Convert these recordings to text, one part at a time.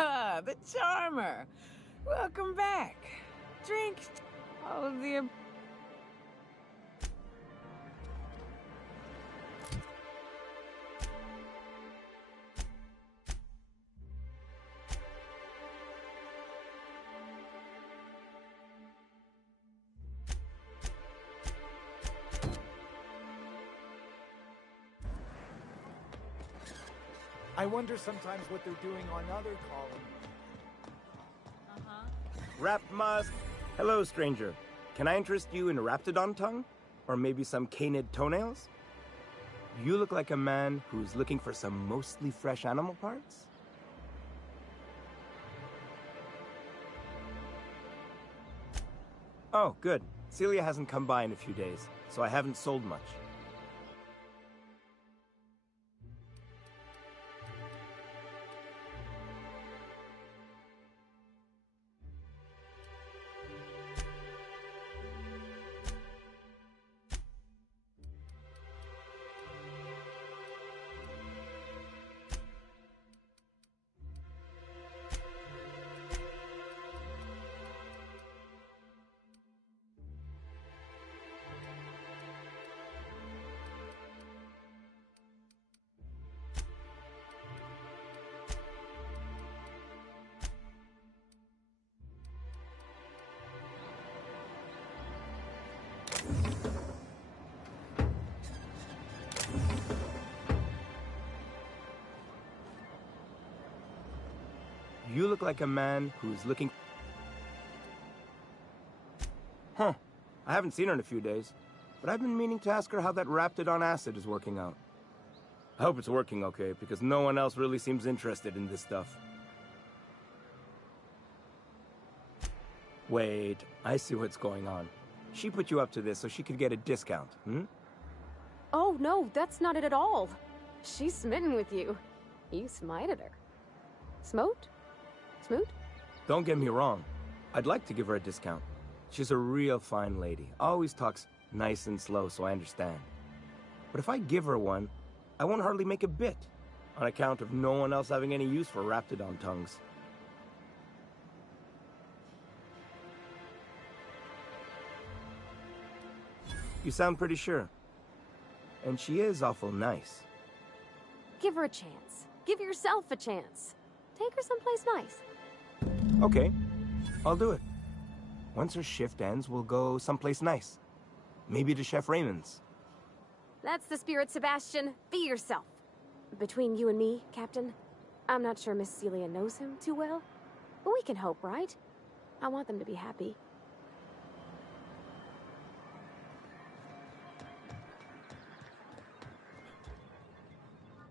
Ah, the charmer. Welcome back. Drink all of the... I wonder sometimes what they're doing on other colonies. Rapmas. Hello, stranger. Can I interest you in Raptidon tongue? Or maybe some canid toenails? You look like a man who's looking for some mostly fresh animal parts? Oh, good. Celia hasn't come by in a few days, so I haven't sold much. You look like a man who's looking... Huh. I haven't seen her in a few days, but I've been meaning to ask her how that Raptidon acid is working out. I hope it's working okay, because no one else really seems interested in this stuff. Wait, I see what's going on. She put you up to this so she could get a discount, hmm? Oh, no, that's not it at all. She's smitten with you. You smited her. Smote? Smoot? Don't get me wrong. I'd like to give her a discount. She's a real fine lady. Always talks nice and slow, so I understand. But if I give her one, I won't hardly make a bit, on account of no one else having any use for Raptidon tongues. You sound pretty sure. And she is awful nice. Give her a chance. Give yourself a chance. Take her someplace nice. Okay, I'll do it. Once her shift ends, we'll go someplace nice. Maybe to Chef Raymond's. That's the spirit, Sebastian. Be yourself. Between you and me, Captain, I'm not sure Miss Celia knows him too well, but we can hope, right? I want them to be happy.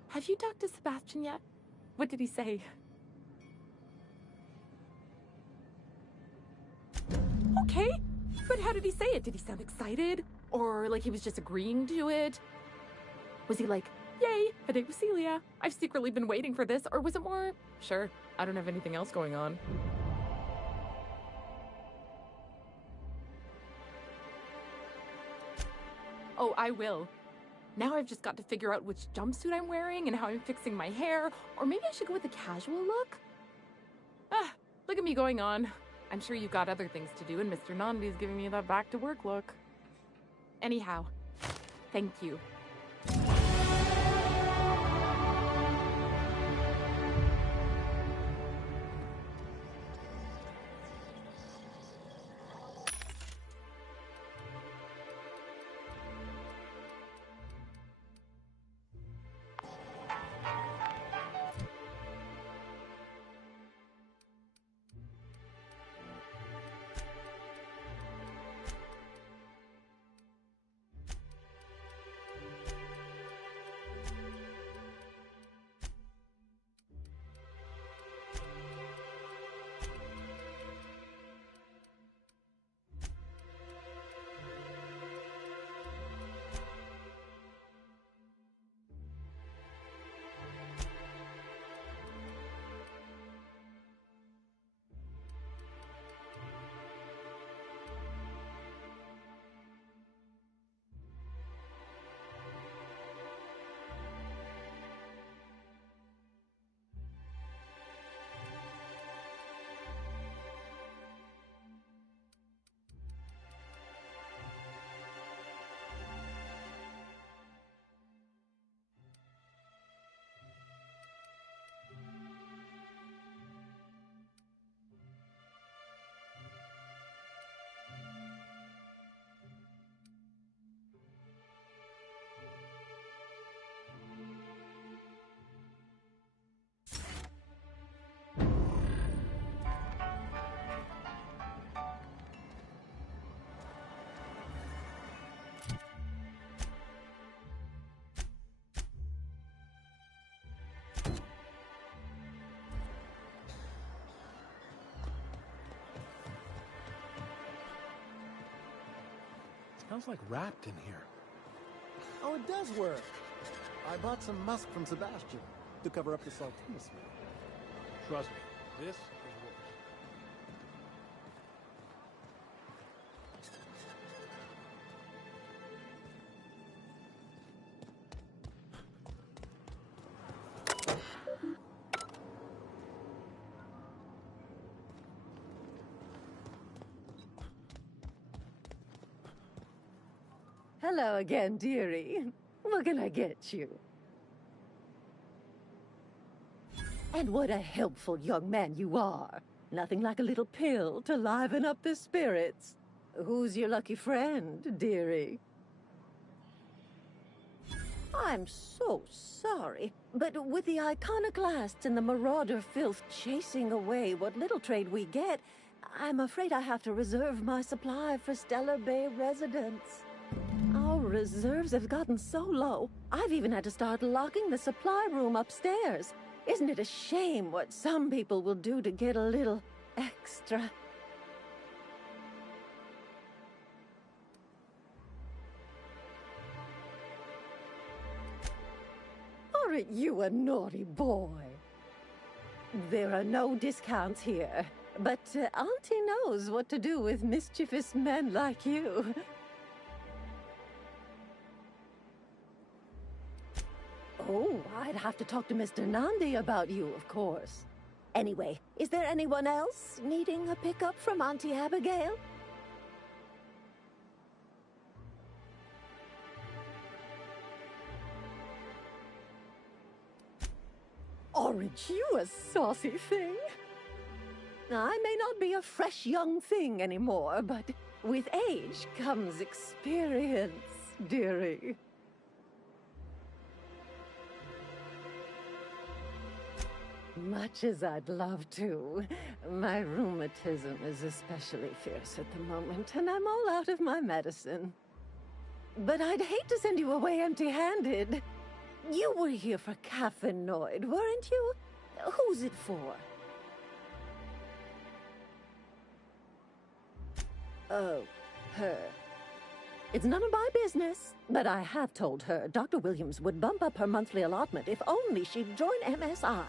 Have you talked to Sebastian yet? What did he say? Okay, but how did he say it? Did he sound excited? Or like he was just agreeing to it? Was he like, yay, a date with Celia. I've secretly been waiting for this. Or was it more, sure, I don't have anything else going on. Oh, I will. Now I've just got to figure out which jumpsuit I'm wearing and how I'm fixing my hair. Or maybe I should go with a casual look? Ah, look at me going on. I'm sure you've got other things to do, and Mr. Nandi's giving me that back-to-work look. Anyhow, thank you. Smells like wrapped in here. Oh, it does work. I bought some musk from Sebastian to cover up the saltina smell. Trust me, this is worse. Hello again, dearie. What can I get you? And what a helpful young man you are. Nothing like a little pill to liven up the spirits. Who's your lucky friend, dearie? I'm so sorry, but with the iconoclasts and the marauder filth chasing away what little trade we get, I'm afraid I have to reserve my supply for Stellar Bay residents. Our reserves have gotten so low, I've even had to start locking the supply room upstairs. Isn't it a shame what some people will do to get a little extra? Aren't you a naughty boy? There are no discounts here, but Auntie knows what to do with mischievous men like you. Oh, I'd have to talk to Mr. Nandi about you, of course. Anyway, is there anyone else needing a pickup from Auntie Abigail? Aren't you a saucy thing? I may not be a fresh young thing anymore, but with age comes experience, dearie. Much as I'd love to, my rheumatism is especially fierce at the moment, and I'm all out of my medicine. But I'd hate to send you away empty-handed. You were here for Caffeinoid, weren't you? Who's it for? Oh, her. It's none of my business, but I have told her Dr. Williams would bump up her monthly allotment if only she'd join MSI.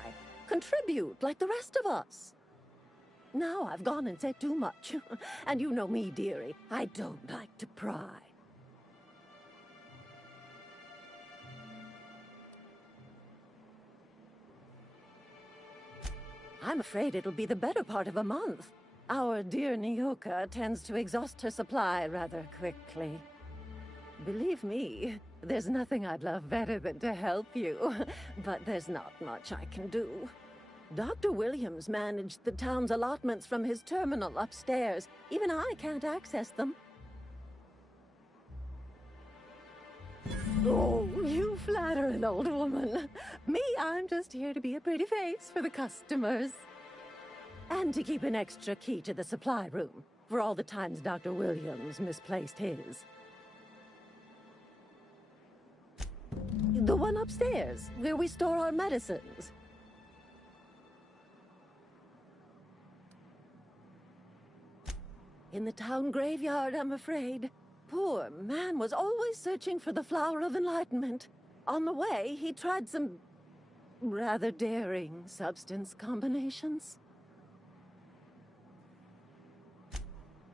Contribute like the rest of us. Now I've gone and said too much. And you know me, dearie. I don't like to pry. I'm afraid it'll be the better part of a month. Our dear Nyoka tends to exhaust her supply rather quickly. Believe me, there's nothing I'd love better than to help you, but there's not much I can do. Dr. Williams managed the town's allotments from his terminal upstairs. Even I can't access them. Oh, you flatter an old woman. Me, I'm just here to be a pretty face for the customers. And to keep an extra key to the supply room, for all the times Dr. Williams misplaced his. The one upstairs, where we store our medicines. In the town graveyard, I'm afraid. Poor man was always searching for the flower of enlightenment. On the way, he tried some rather daring substance combinations.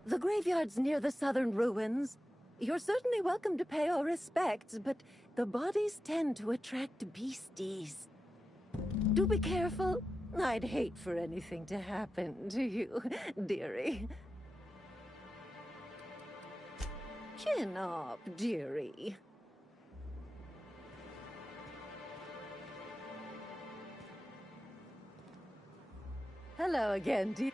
The graveyard's near the southern ruins. You're certainly welcome to pay our respects, but the bodies tend to attract beasties. Do be careful. I'd hate for anything to happen to you, dearie. Chin up, dearie. Hello again, dear.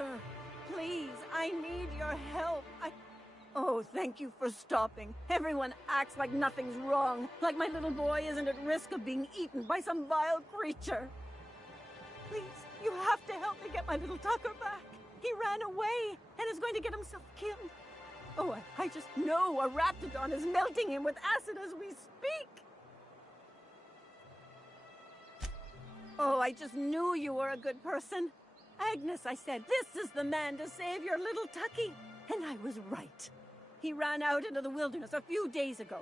Sir, please, I need your help. Oh, thank you for stopping. Everyone acts like nothing's wrong, like my little boy isn't at risk of being eaten by some vile creature. Please, you have to help me get my little Tucker back. He ran away and is going to get himself killed. Oh, I just know a raptidon is melting him with acid as we speak. Oh, I just knew you were a good person. Agnes, I said, this is the man to save your little Tucky. And I was right. He ran out into the wilderness a few days ago.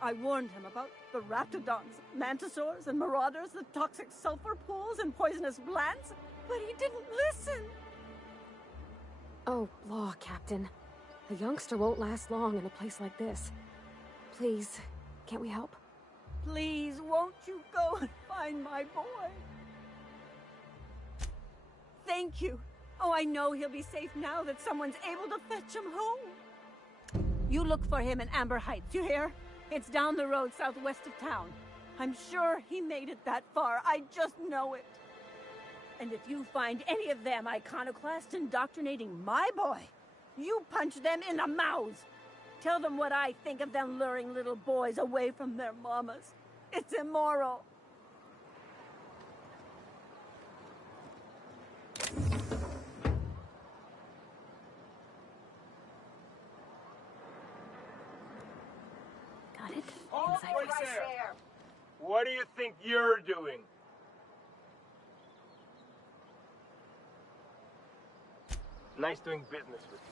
I warned him about the raptidons, mantisaurs, and marauders, the toxic sulfur pools, and poisonous plants, but he didn't listen. Oh, law, Captain. A youngster won't last long in a place like this. Please, can't we help? Please, won't you go and find my boy? Thank you. Oh, I know he'll be safe now that someone's able to fetch him home. You look for him in Amber Heights, you hear? It's down the road southwest of town. I'm sure he made it that far. I just know it. And if you find any of them iconoclasts indoctrinating my boy, you punch them in the mouths. Tell them what I think of them luring little boys away from their mamas. It's immoral. Got it? Hold Inside right first. there. What do you think you're doing? Nice doing business with you.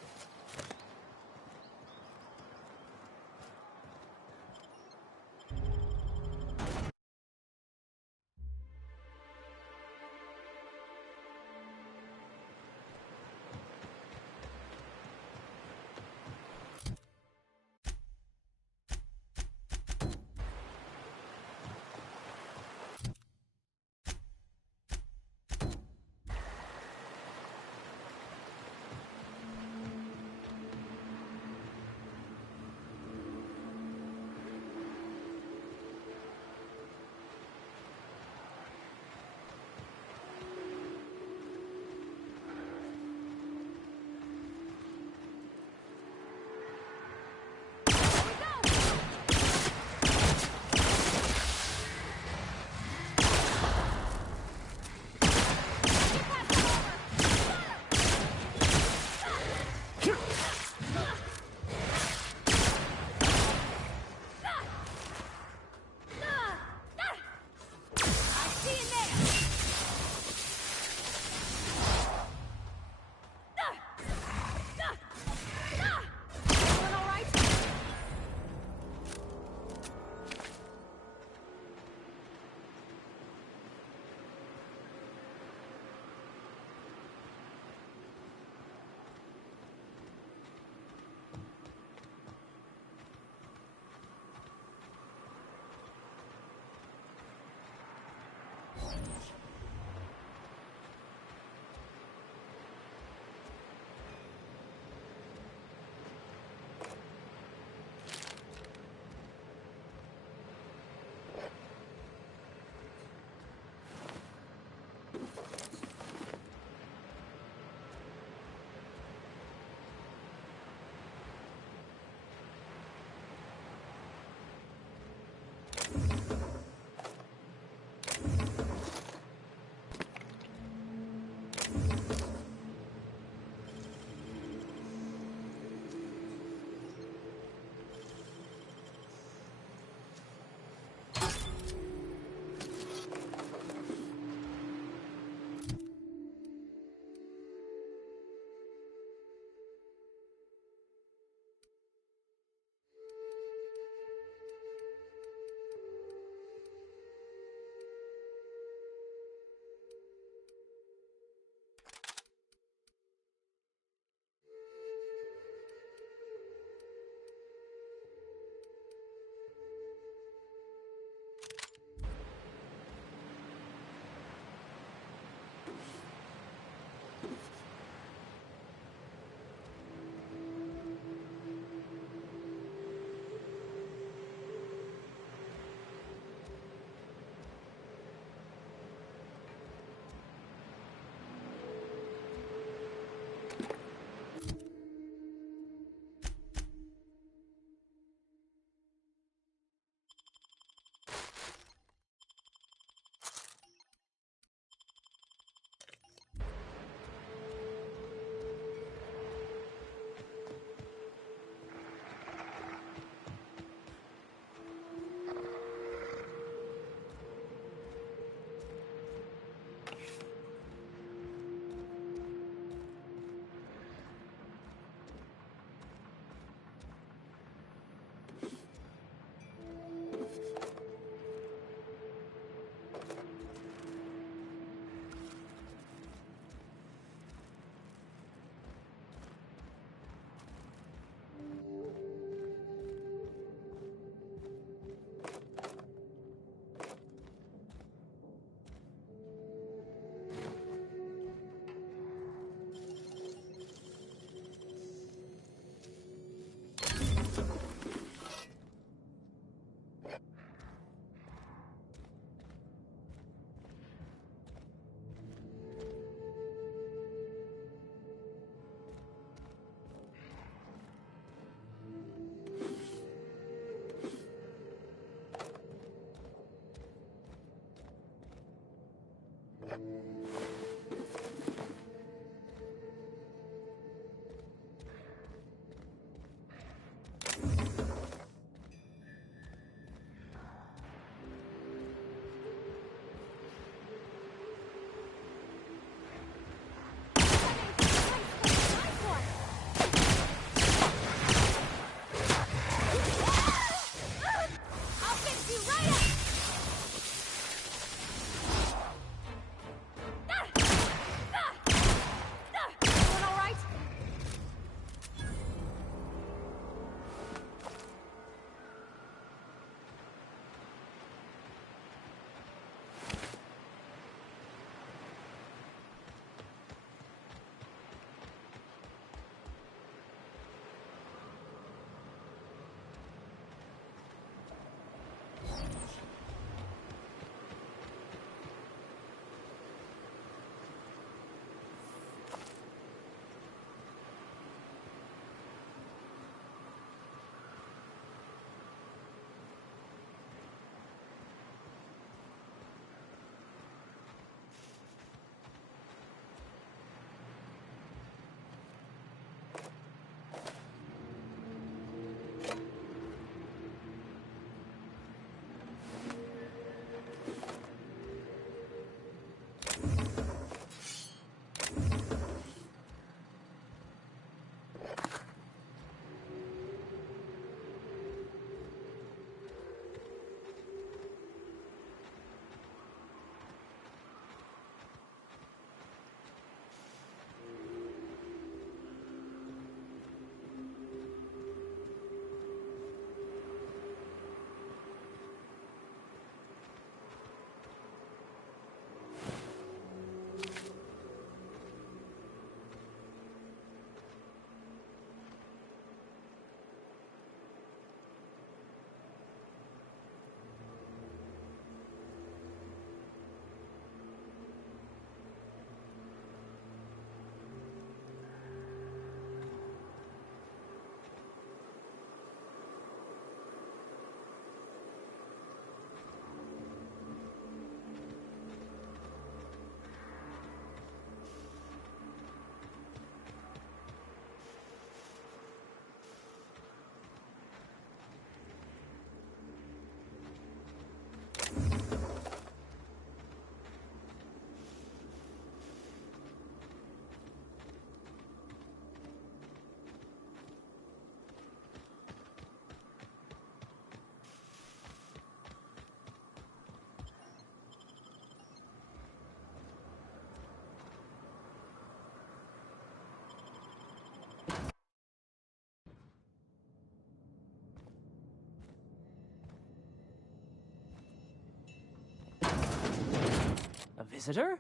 visitor?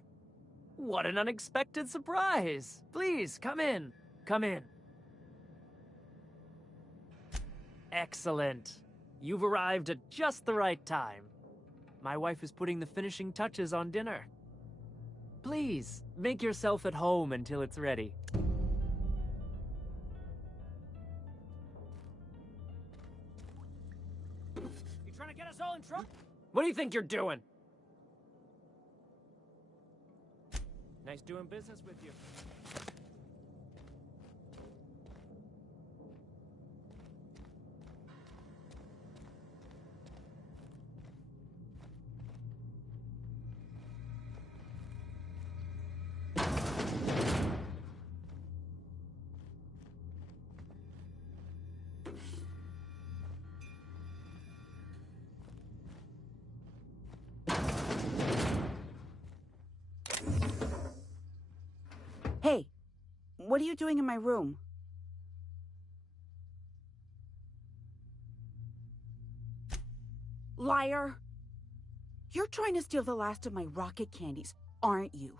What an unexpected surprise! Please, come in. Come in. Excellent. You've arrived at just the right time. My wife is putting the finishing touches on dinner. Please, make yourself at home until it's ready. You trying to get us all in trouble? What do you think you're doing? Nice doing business with you. Hey, what are you doing in my room? Liar! You're trying to steal the last of my rocket candies, aren't you?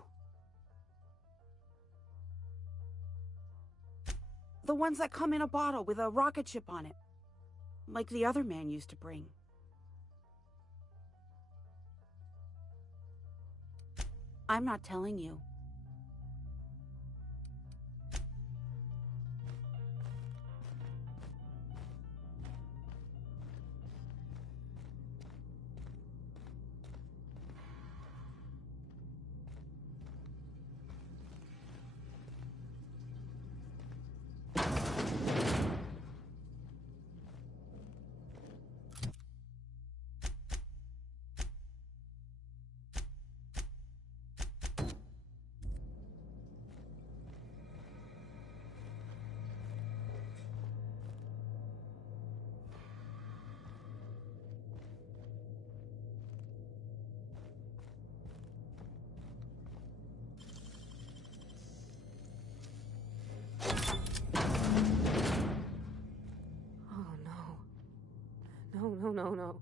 The ones that come in a bottle with a rocket ship on it. Like the other man used to bring. I'm not telling you. No.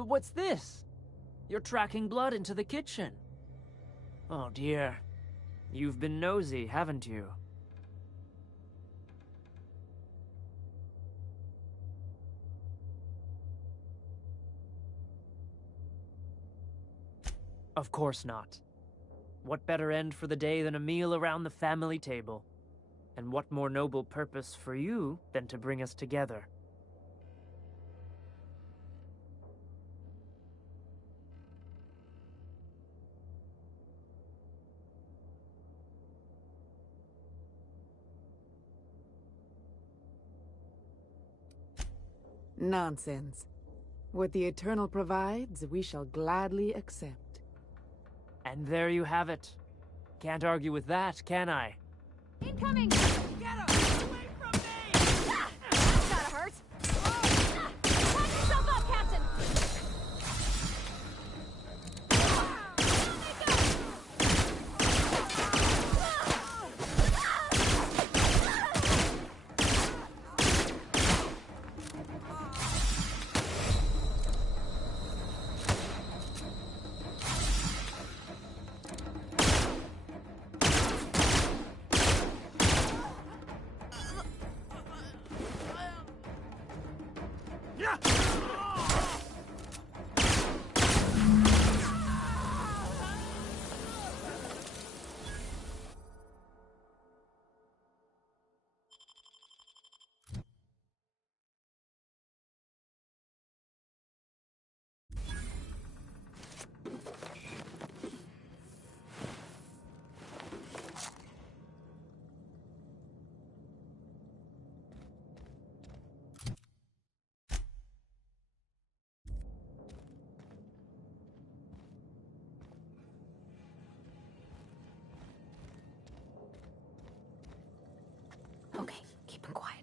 But what's this? You're tracking blood into the kitchen. Oh dear. You've been nosy, haven't you? Of course not. What better end for the day than a meal around the family table? And what more noble purpose for you than to bring us together? Nonsense. What the Eternal provides, we shall gladly accept. And there you have it. Can't argue with that, can I? Incoming! Get him! Away from me! That's gotta hurt. Pack yourself up, Captain! Okay, keep him quiet.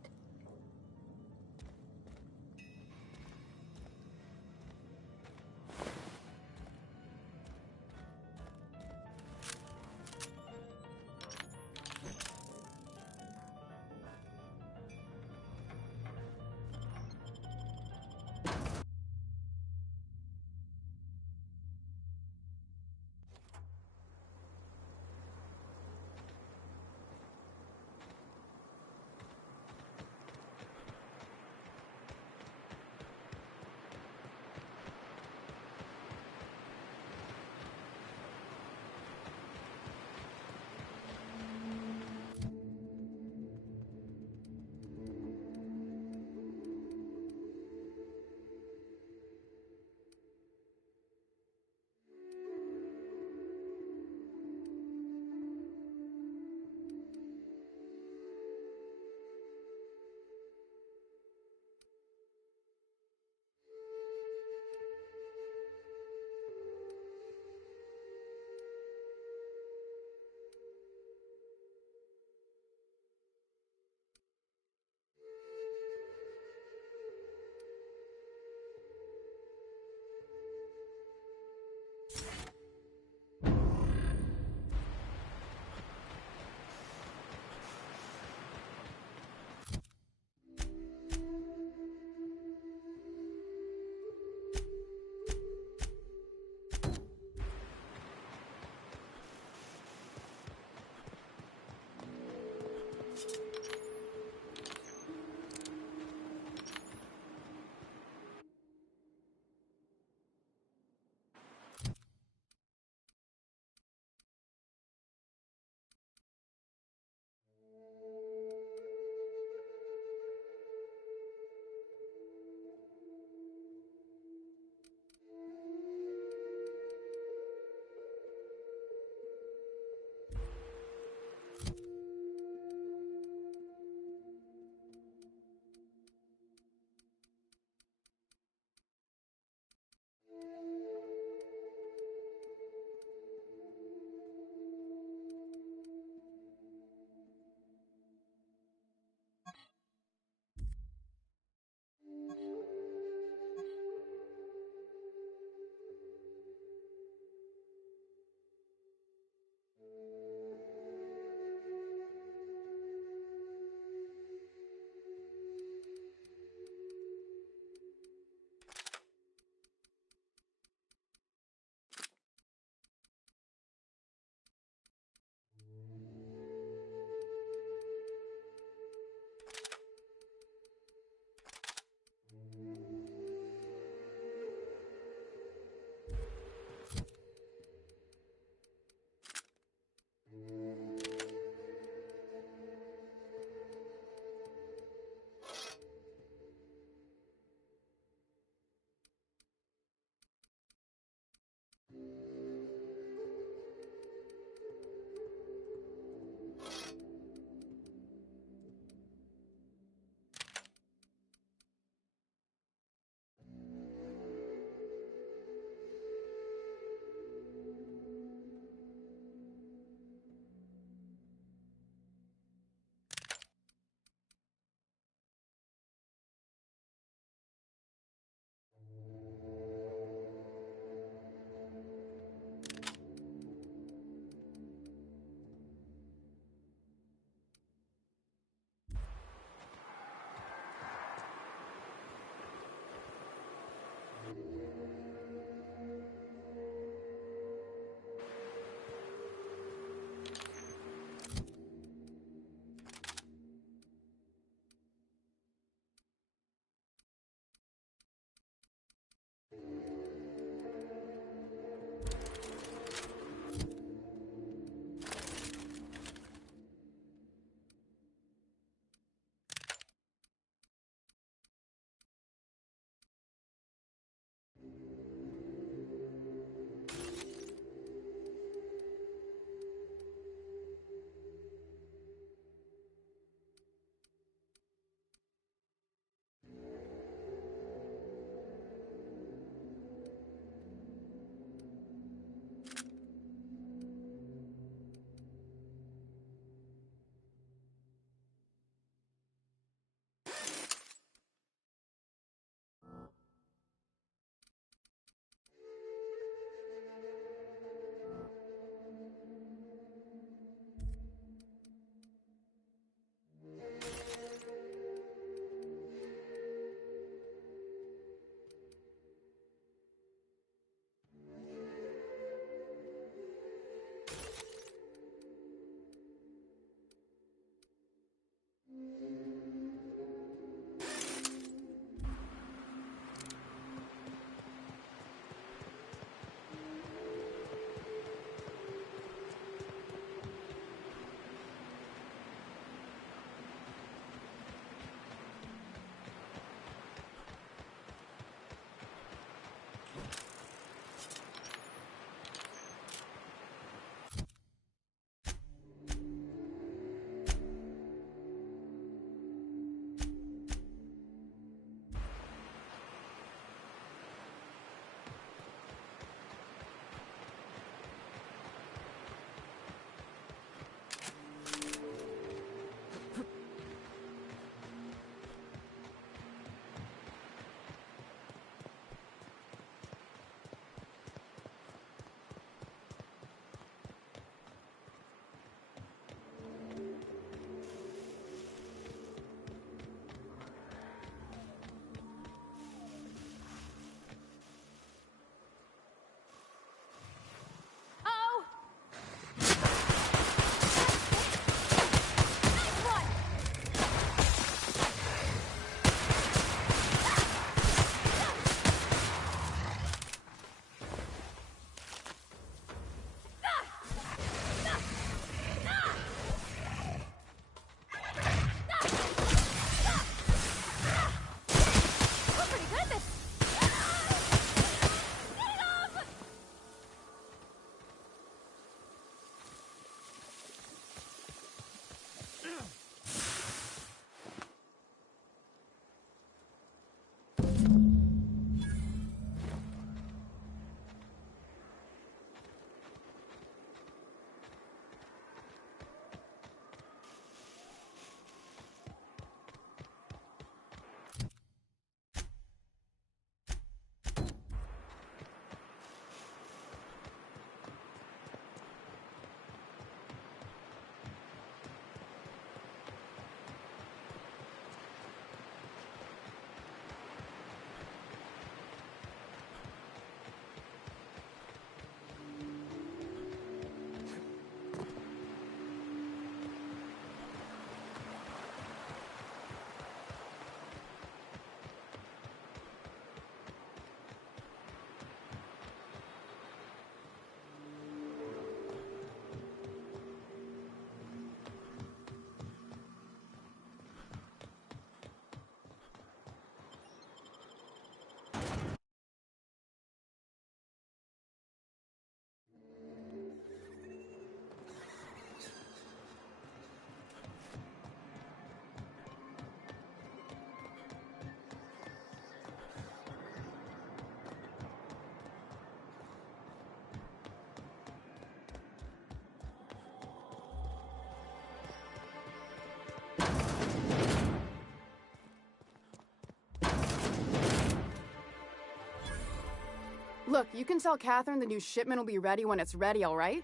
Look, you can tell Catherine the new shipment will be ready when it's ready, all right?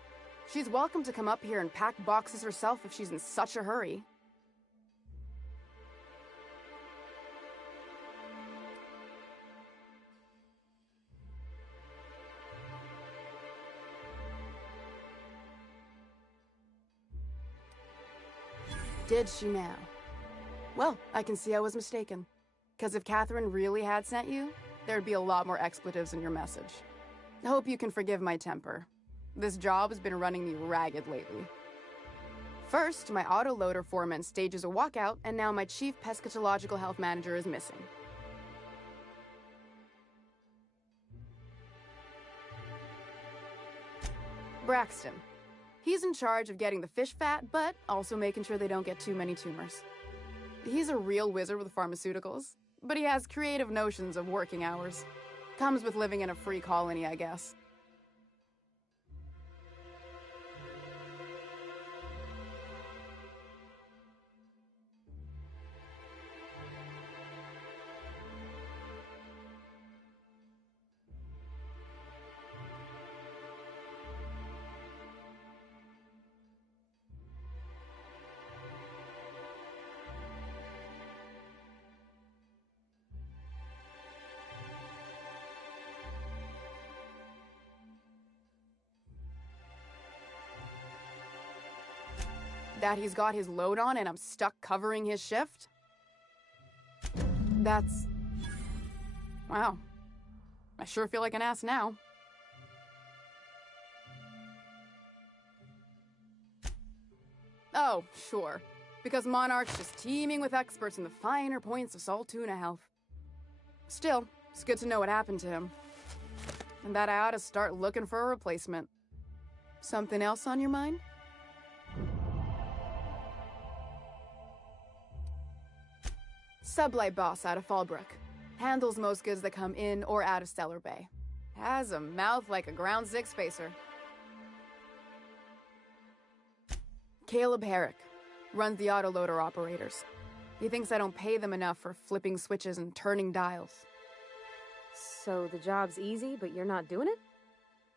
She's welcome to come up here and pack boxes herself if she's in such a hurry. Did she now? Well, I can see I was mistaken. Because if Catherine really had sent you, there'd be a lot more expletives in your message. I hope you can forgive my temper. This job has been running me ragged lately. First, my autoloader foreman stages a walkout, and now my chief pescatological health manager is missing. Braxton. He's in charge of getting the fish fat, but also making sure they don't get too many tumors. He's a real wizard with pharmaceuticals, but he has creative notions of working hours. Comes with living in a free colony, I guess. That he's got his load on and I'm stuck covering his shift? That's... wow. I sure feel like an ass now. Oh, sure. Because Monarch's just teeming with experts in the finer points of salt tuna health. Still, it's good to know what happened to him. And that I ought to start looking for a replacement. Something else on your mind? Sublight boss out of Fallbrook. Handles most goods that come in or out of Stellar Bay. Has a mouth like a Ground Six spacer. Caleb Herrick. Runs the autoloader operators. He thinks I don't pay them enough for flipping switches and turning dials. So the job's easy, but you're not doing it?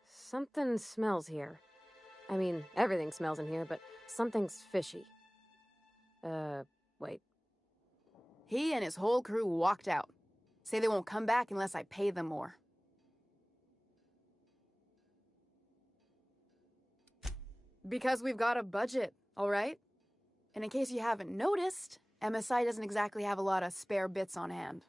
Something smells here. I mean, everything smells in here, but something's fishy. Wait. He and his whole crew walked out. Say they won't come back unless I pay them more. Because we've got a budget, all right? And in case you haven't noticed, MSI doesn't exactly have a lot of spare bits on hand.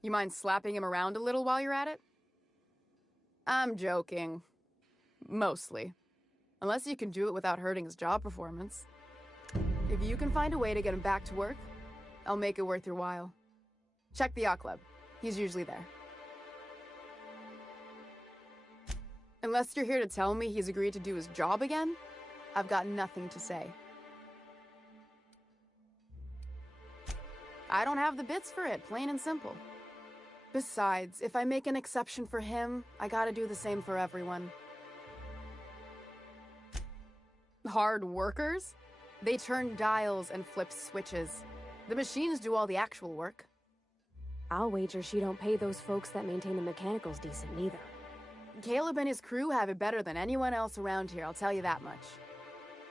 You mind slapping him around a little while you're at it? I'm joking. Mostly. Unless you can do it without hurting his job performance. If you can find a way to get him back to work, I'll make it worth your while. Check the yacht club. He's usually there. Unless you're here to tell me he's agreed to do his job again, I've got nothing to say. I don't have the bits for it, plain and simple. Besides, if I make an exception for him, I gotta do the same for everyone. Hard workers? They turn dials and flip switches. The machines do all the actual work. I'll wager she don't pay those folks that maintain the mechanicals decent, neither. Caleb and his crew have it better than anyone else around here, I'll tell you that much.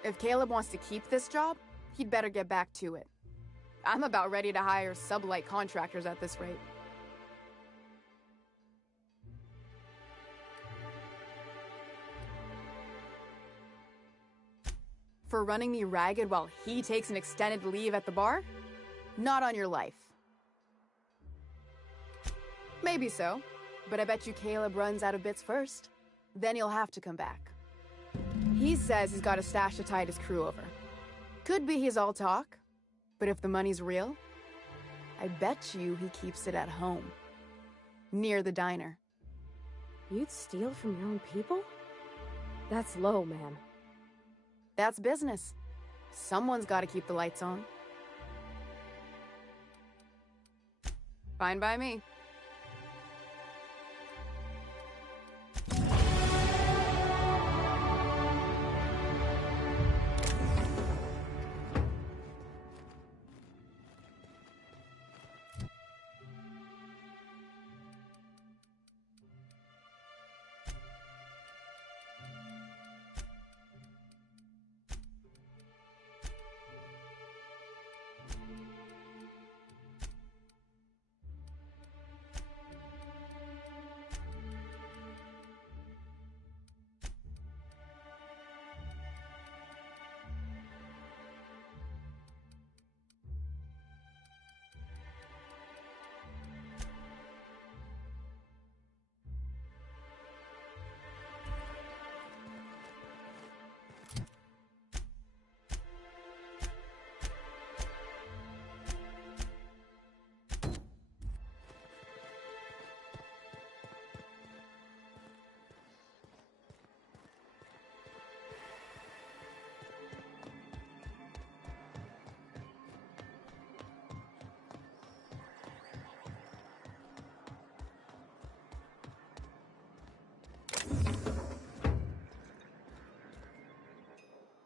If Caleb wants to keep this job, he'd better get back to it. I'm about ready to hire sublight contractors at this rate. For running me ragged while he takes an extended leave at the bar? Not on your life. Maybe so, but I bet you Caleb runs out of bits first. Then he'll have to come back. He says he's got a stash to tide his crew over. Could be he's all talk, but if the money's real, I bet you he keeps it at home. Near the diner. You'd steal from your own people? That's low, man. That's business. Someone's got to keep the lights on. Fine by me.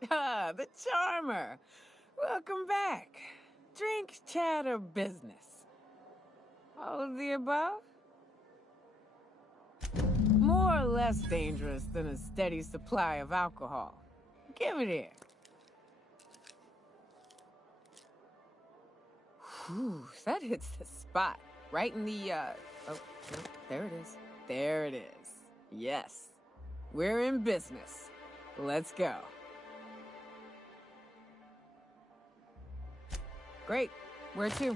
Ah, the charmer. Welcome back. Drink, chat, or business? All of the above? More or less dangerous than a steady supply of alcohol. Give it here. Whew, that hits the spot. Right in the, oh, no, there it is. There it is. Yes. We're in business. Let's go. Great. Where to?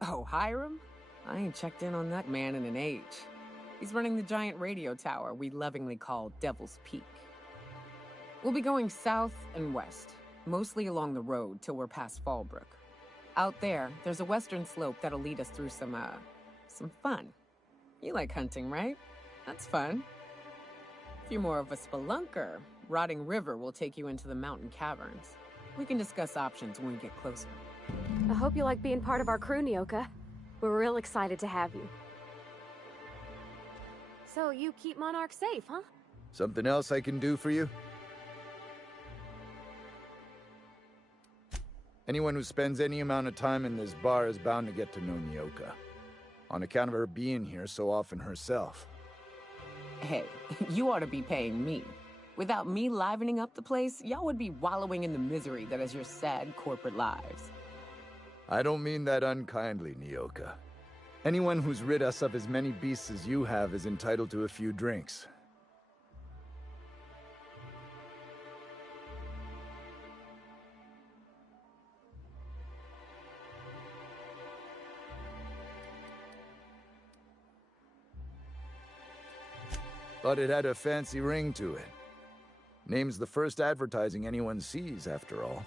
Oh, Hiram? I ain't checked in on that man in an age. He's running the giant radio tower we lovingly call Devil's Peak. We'll be going south and west, mostly along the road till we're past Fallbrook. Out there, there's a western slope that'll lead us through some fun. You like hunting, right? That's fun. If you're more of a spelunker, Rotting River will take you into the mountain caverns. We can discuss options when we get closer. I hope you like being part of our crew, Nyoka. We're real excited to have you. So you keep Monarch safe, huh? Something else I can do for you? Anyone who spends any amount of time in this bar is bound to get to know Nyoka, on account of her being here so often herself. Hey, you ought to be paying me. Without me livening up the place, y'all would be wallowing in the misery that is your sad corporate lives. I don't mean that unkindly, Nyoka. Anyone who's rid us of as many beasts as you have is entitled to a few drinks. But it had a fancy ring to it. Name's the first advertising anyone sees, after all.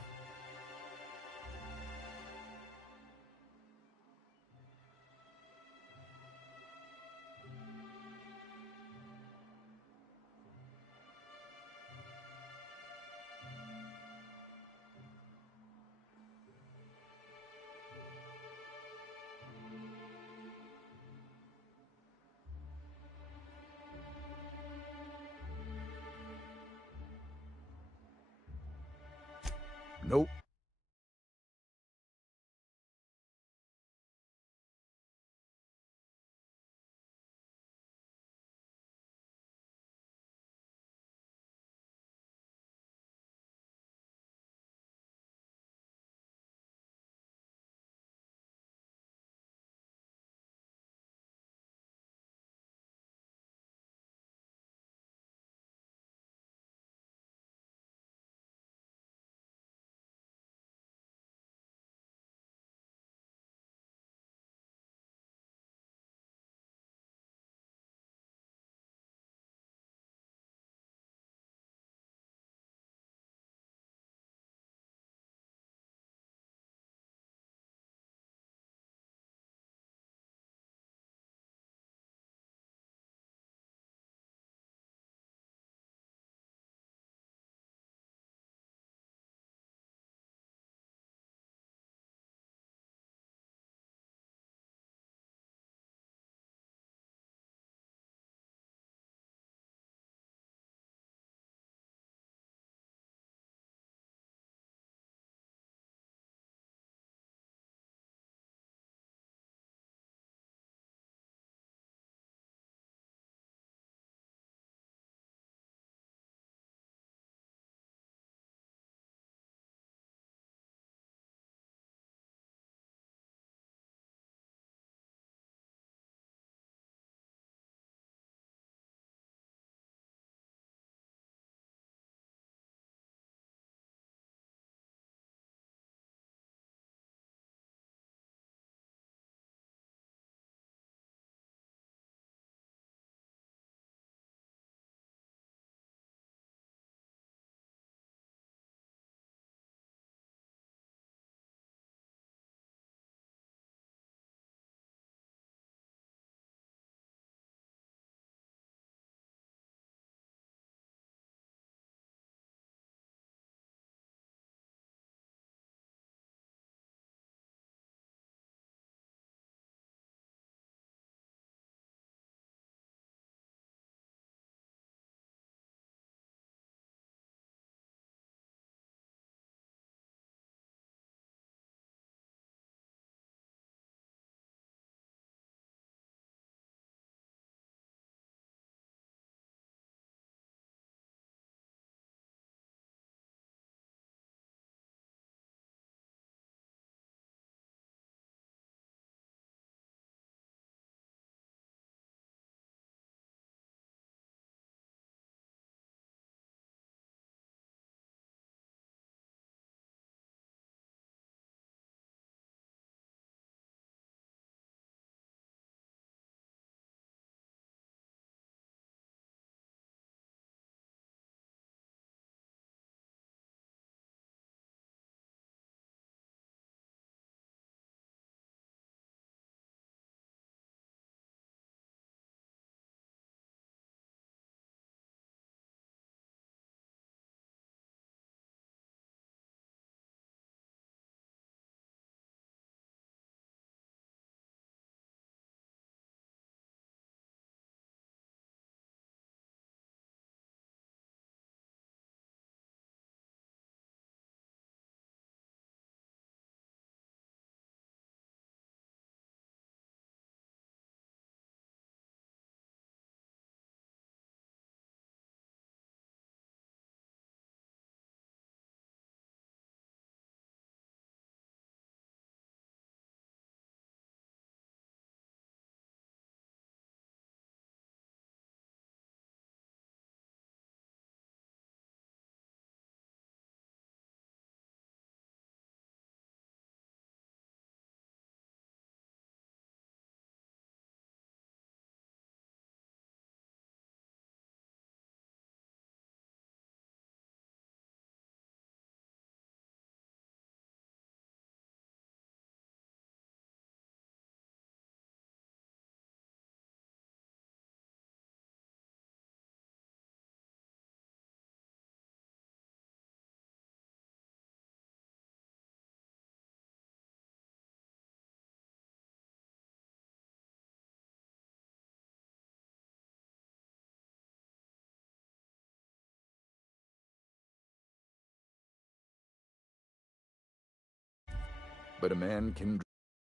but a man can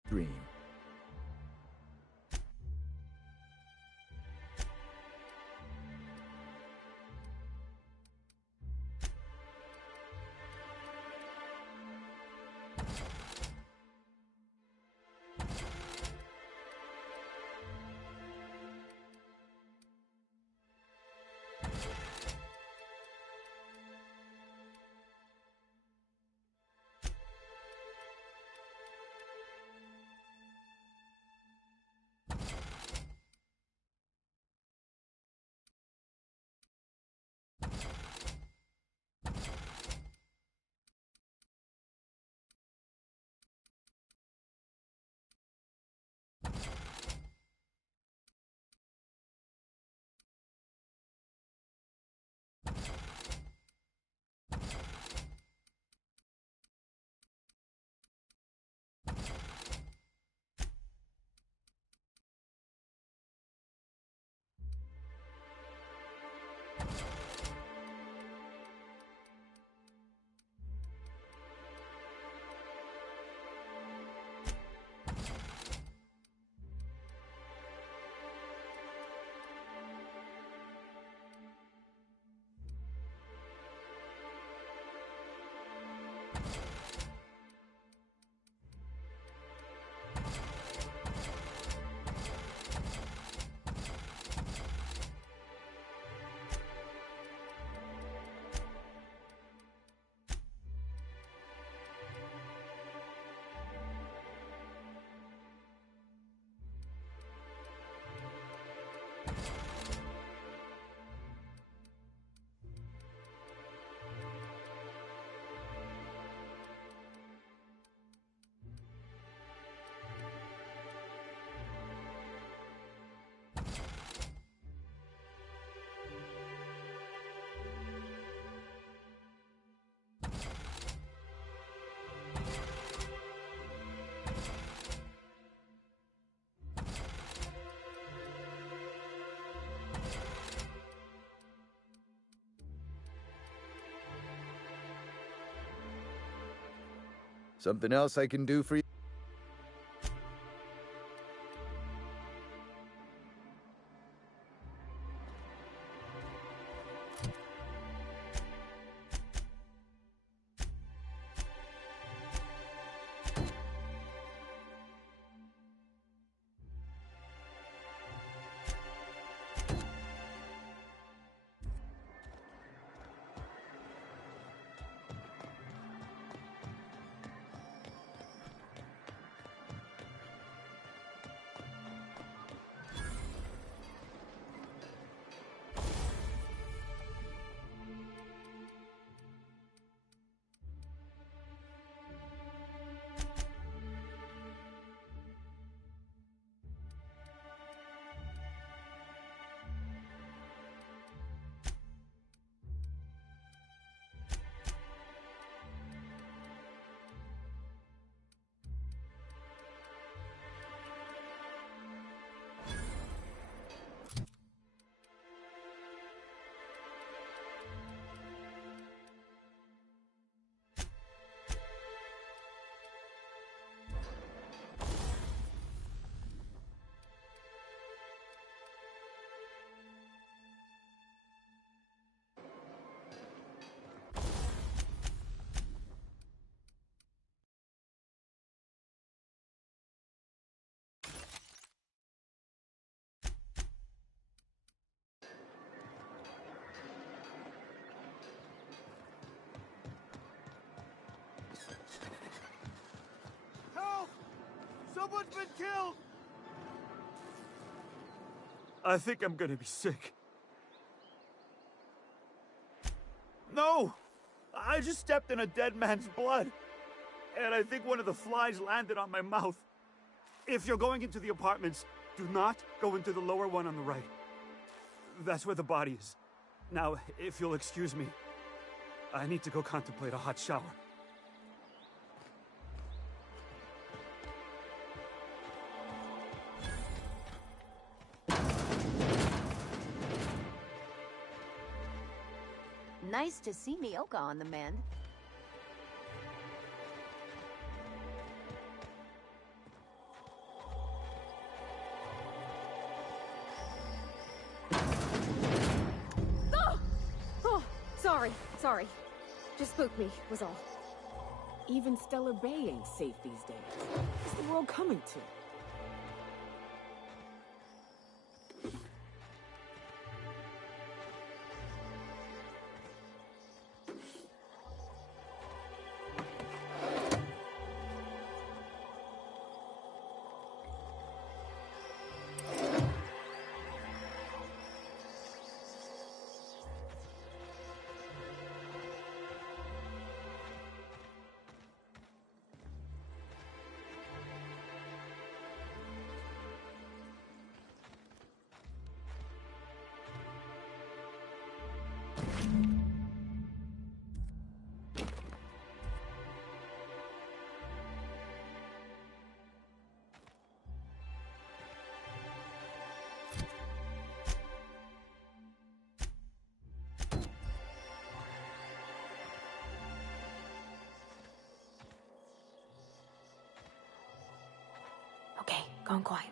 dream. Something else I can do for you? Someone's been killed! I think I'm gonna be sick. No! I just stepped in a dead man's blood. And I think one of the flies landed on my mouth. If you're going into the apartments, do not go into the lower one on the right. That's where the body is. Now, if you'll excuse me, I need to go contemplate a hot shower. Nice to see Nyoka on the mend. Sorry. Just spooked me, was all. Even Stellar Bay ain't safe these days. What's the world coming to? Okay, gone quiet.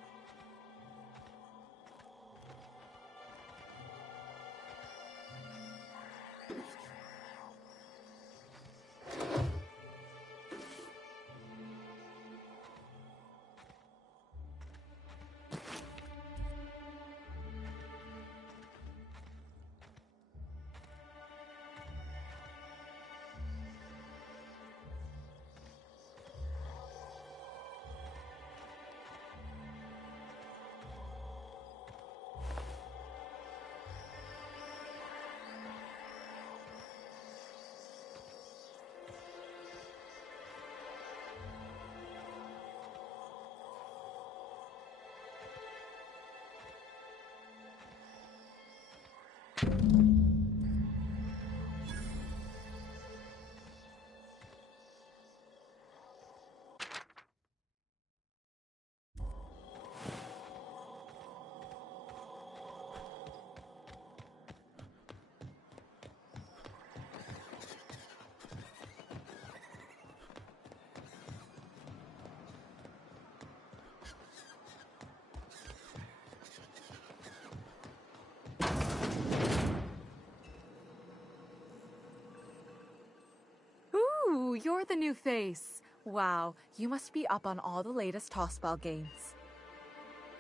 Ooh, you're the new face. Wow, you must be up on all the latest tossball games.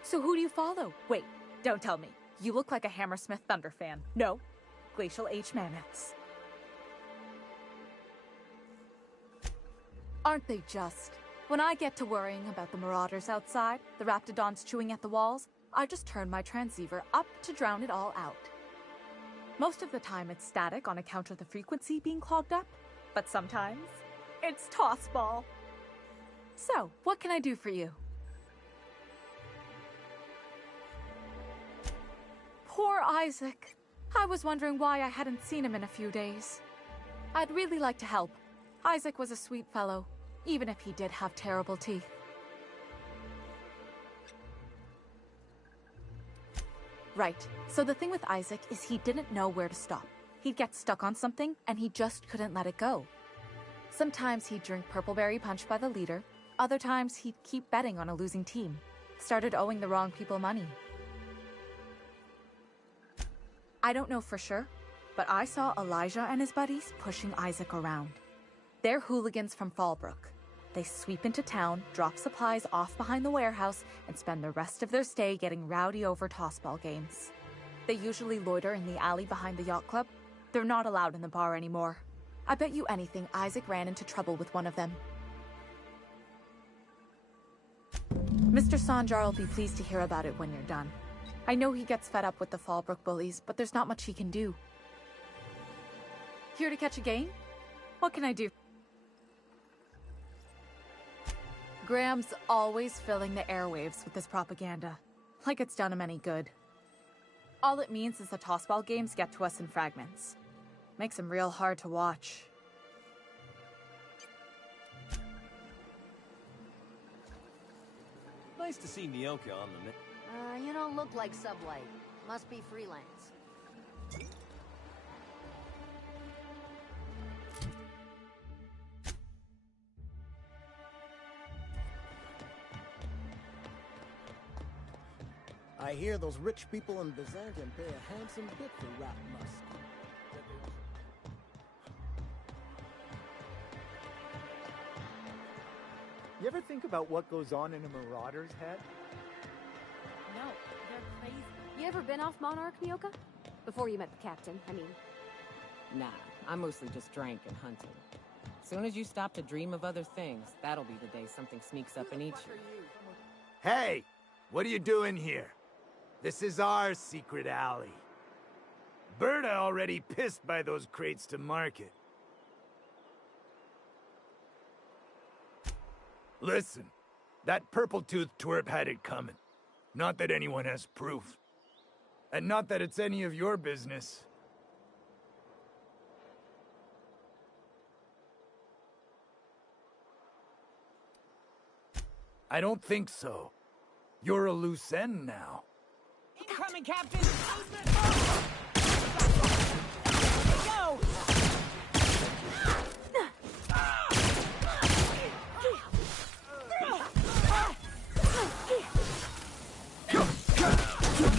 So who do you follow? Wait, don't tell me. You look like a Hammersmith Thunder fan. No, Glacial H Mammoths. Aren't they just? When I get to worrying about the marauders outside, the raptidons chewing at the walls, I just turn my transceiver up to drown it all out. Most of the time it's static on account of the frequency being clogged up, but sometimes it's tossball. So, what can I do for you? Poor Isaac. I was wondering why I hadn't seen him in a few days. I'd really like to help. Isaac was a sweet fellow, even if he did have terrible teeth. Right, so the thing with Isaac is he didn't know where to stop. He'd get stuck on something, and he just couldn't let it go. Sometimes he'd drink Purpleberry Punch by the liter, other times he'd keep betting on a losing team. Started owing the wrong people money. I don't know for sure, but I saw Elijah and his buddies pushing Isaac around. They're hooligans from Fallbrook. They sweep into town, drop supplies off behind the warehouse, and spend the rest of their stay getting rowdy over tossball games. They usually loiter in the alley behind the yacht club. They're not allowed in the bar anymore. I bet you anything Isaac ran into trouble with one of them. Mr. Sanjar will be pleased to hear about it when you're done. I know he gets fed up with the Fallbrook bullies, but there's not much he can do. Here to catch a game? What can I do? Graham's always filling the airwaves with this propaganda, like it's done him any good. All it means is the tossball games get to us in fragments. Makes them real hard to watch. Nice to see Nyoka on the You don't look like Subway. Must be freelance. I hear those rich people in Byzantium pay a handsome bit for rat musk. You ever think about what goes on in a marauder's head? No, they're crazy. You ever been off Monarch, Nyoka? Before you met the captain, I mean. Nah, I mostly just drank and hunted. Soon as you stop to dream of other things, that'll be the day something sneaks up and eats you. Hey! What are you doing here? This is our secret alley. Berta already pissed by those crates to market. Listen, that purple-toothed twerp had it coming. Not that anyone has proof. And not that it's any of your business. I don't think so. You're a loose end now. Incoming, Captain! Go!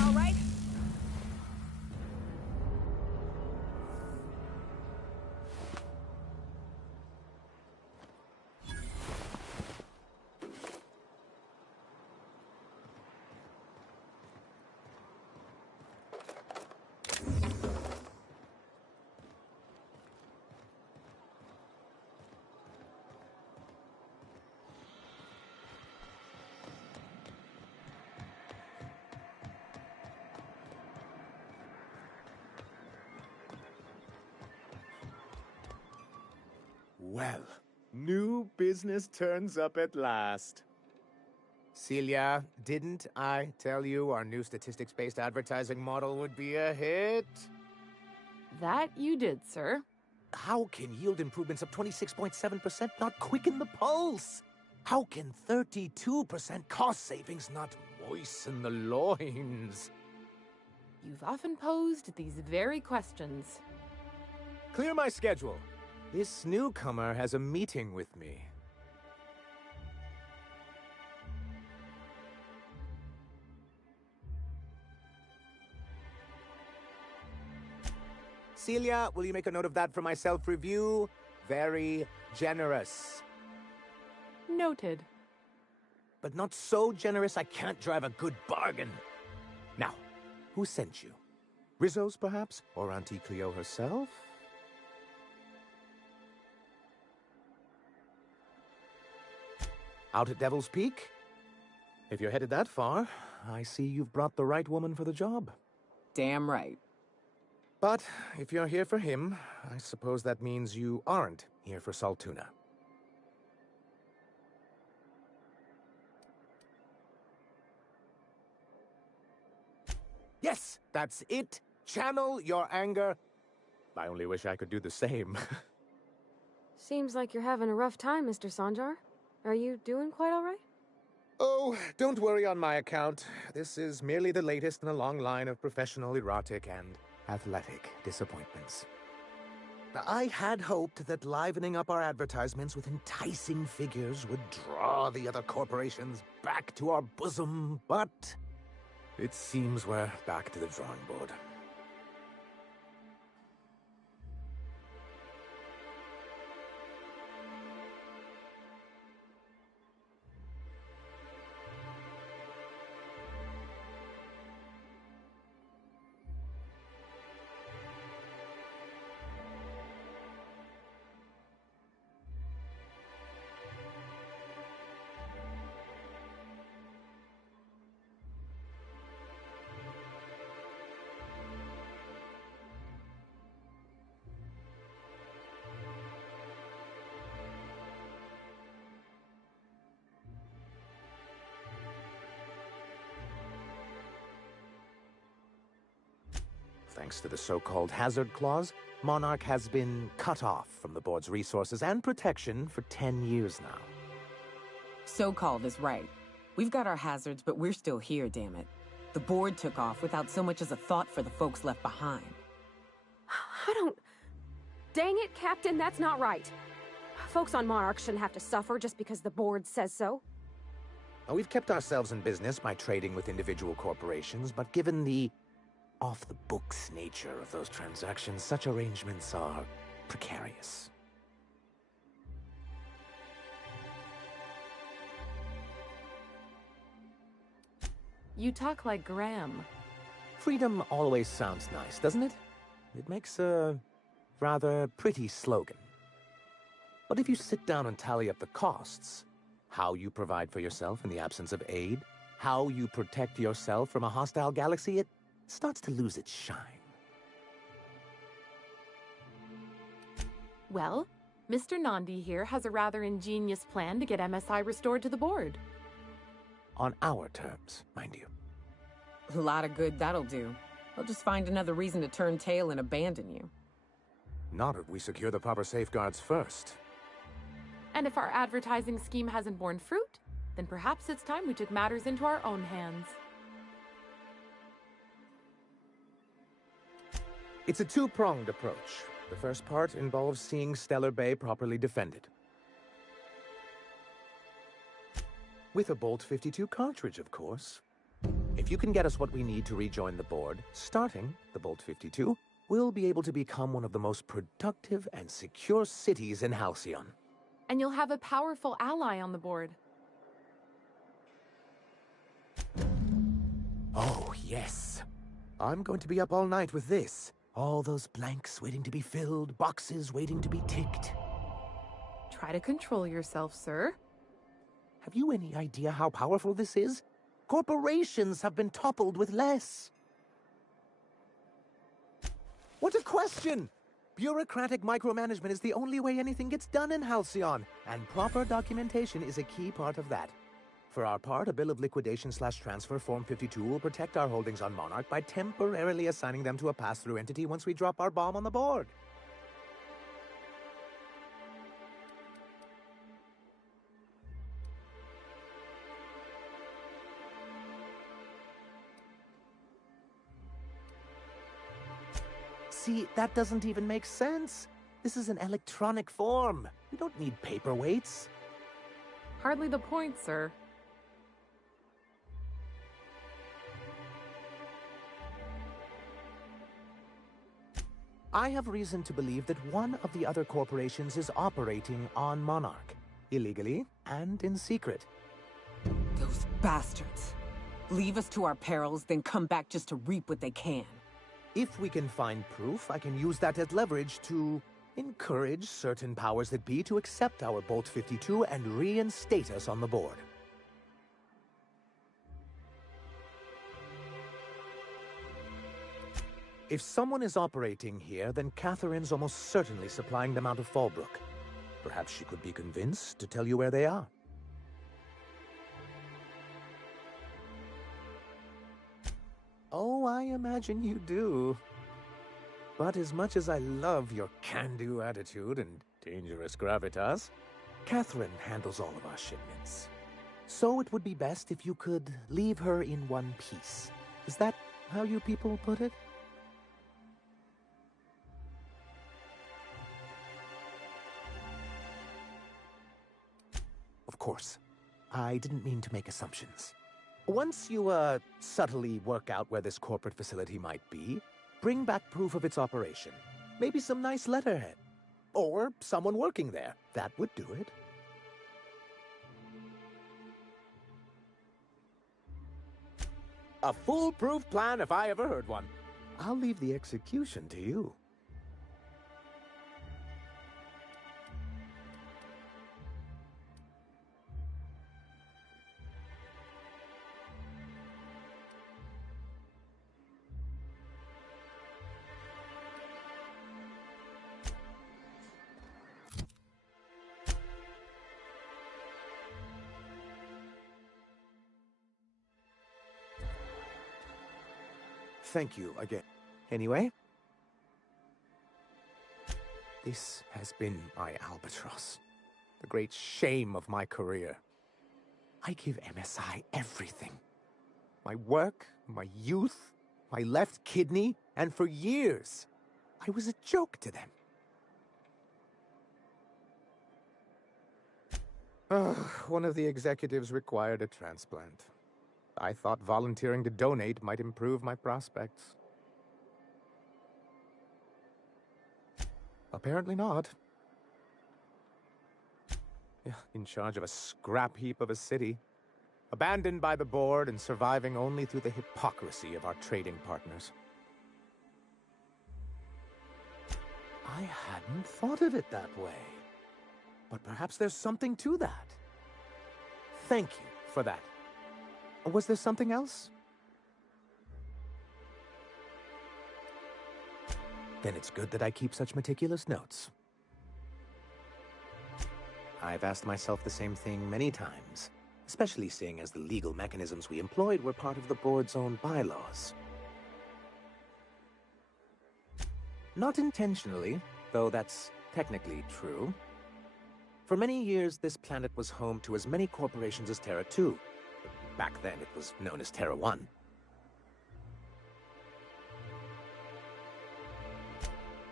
All right? Well, new business turns up at last. Celia, didn't I tell you our new statistics-based advertising model would be a hit? That you did, sir. How can yield improvements of 26.7% not quicken the pulse? How can 32% cost savings not moisten the loins? You've often posed these very questions. Clear my schedule. This newcomer has a meeting with me. Celia, will you make a note of that for my self-review? Very generous. Noted. But not so generous I can't drive a good bargain. Now, who sent you? Rizzo's, perhaps? Or Auntie Cleo herself? Out at Devil's Peak? If you're headed that far, I see you've brought the right woman for the job. Damn right. But if you're here for him, I suppose that means you aren't here for Saltuna. Yes, that's it. Channel your anger. I only wish I could do the same. Seems like you're having a rough time, Mr. Sanjar. Are you doing quite all right? Oh, don't worry on my account. This is merely the latest in a long line of professional erotic and athletic disappointments. I had hoped that livening up our advertisements with enticing figures would draw the other corporations back to our bosom, but it seems we're back to the drawing board. Thanks to the so-called hazard clause, Monarch has been cut off from the board's resources and protection for 10 years now. So-called is right. We've got our hazards, but we're still here, damn it. The board took off without so much as a thought for the folks left behind. I don't... Dang it, Captain, that's not right. Folks on Monarch shouldn't have to suffer just because the board says so. We've kept ourselves in business by trading with individual corporations, but given the off-the-books nature of those transactions, such arrangements are precarious. You talk like Graham. Freedom always sounds nice, doesn't it? It makes a rather pretty slogan. But if you sit down and tally up the costs, how you provide for yourself in the absence of aid, how you protect yourself from a hostile galaxy, it starts to lose its shine. Well, Mr. Nandi here has a rather ingenious plan to get MSI restored to the board. On our terms, mind you. A lot of good that'll do. They'll just find another reason to turn tail and abandon you. Not if we secure the proper safeguards first. And if our advertising scheme hasn't borne fruit, then perhaps it's time we took matters into our own hands. It's a two-pronged approach. The first part involves seeing Stellar Bay properly defended. With a Bolt 52 cartridge, of course. If you can get us what we need to rejoin the board, starting the Bolt 52, we'll be able to become one of the most productive and secure cities in Halcyon. And you'll have a powerful ally on the board. Oh, yes. I'm going to be up all night with this. All those blanks waiting to be filled, boxes waiting to be ticked. Try to control yourself, sir. Have you any idea how powerful this is? Corporations have been toppled with less. What a question! Bureaucratic micromanagement is the only way anything gets done in Halcyon, and proper documentation is a key part of that. For our part, a bill of liquidation/transfer Form 52 will protect our holdings on Monarch by temporarily assigning them to a pass-through entity once we drop our bomb on the board. See, that doesn't even make sense. This is an electronic form. We don't need paperweights. Hardly the point, sir. I have reason to believe that one of the other corporations is operating on Monarch, illegally and in secret. Those bastards. Leave us to our perils, then come back just to reap what they can. If we can find proof, I can use that as leverage to encourage certain powers that be to accept our Bolt 52 and reinstate us on the board. If someone is operating here, then Catherine's almost certainly supplying them out of Fallbrook. Perhaps she could be convinced to tell you where they are. Oh, I imagine you do. But as much as I love your can-do attitude and dangerous gravitas, Catherine handles all of our shipments. So it would be best if you could leave her in one piece. Is that how you people put it? Of course. I didn't mean to make assumptions. Once you, subtly work out where this corporate facility might be, bring back proof of its operation. Maybe some nice letterhead. Or someone working there. That would do it. A foolproof plan if I ever heard one. I'll leave the execution to you. Thank you again. Anyway, this has been my albatross, the great shame of my career. I give MSI everything. My work, my youth, my left kidney, and for years, I was a joke to them. One of the executives required a transplant. I thought volunteering to donate might improve my prospects. Apparently not. In charge of a scrap heap of a city. abandoned by the board and surviving only through the hypocrisy of our trading partners. I hadn't thought of it that way. But perhaps there's something to that. Thank you for that. Was there something else? Then it's good that I keep such meticulous notes. I've asked myself the same thing many times, especially seeing as the legal mechanisms we employed were part of the board's own bylaws. Not intentionally, though that's technically true. For many years, this planet was home to as many corporations as Terra 2. Back then, it was known as Terra 1.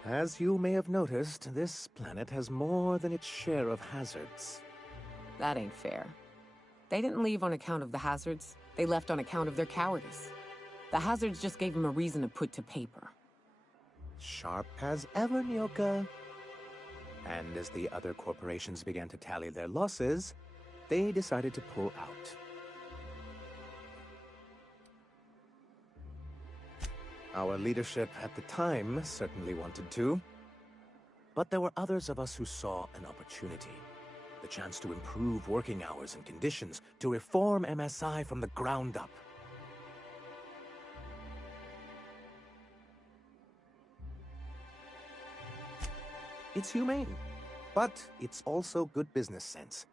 As you may have noticed, this planet has more than its share of hazards. That ain't fair. They didn't leave on account of the hazards. They left on account of their cowardice. The hazards just gave them a reason to put to paper. Sharp as ever, Nyoka. And as the other corporations began to tally their losses, they decided to pull out. Our leadership at the time certainly wanted to. But there were others of us who saw an opportunity. The chance to improve working hours and conditions, to reform MSI from the ground up. It's humane, but it's also good business sense.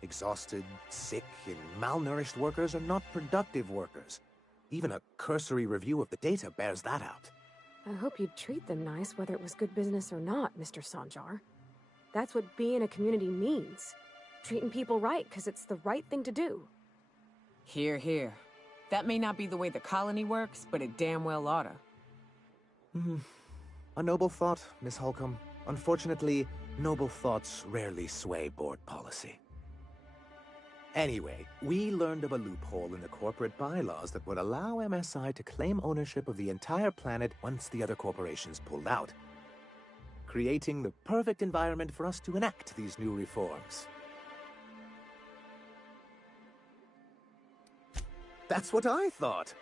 Exhausted, sick, and malnourished workers are not productive workers. Even a cursory review of the data bears that out. I hope you'd treat them nice, whether it was good business or not, Mr. Sanjar. That's what being a community means. Treating people right, because it's the right thing to do. Here, here. That may not be the way the colony works, but it damn well oughta. A noble thought, Miss Holcomb. Unfortunately, noble thoughts rarely sway board policy. Anyway, we learned of a loophole in the corporate bylaws that would allow MSI to claim ownership of the entire planet once the other corporations pulled out, creating the perfect environment for us to enact these new reforms. That's what I thought.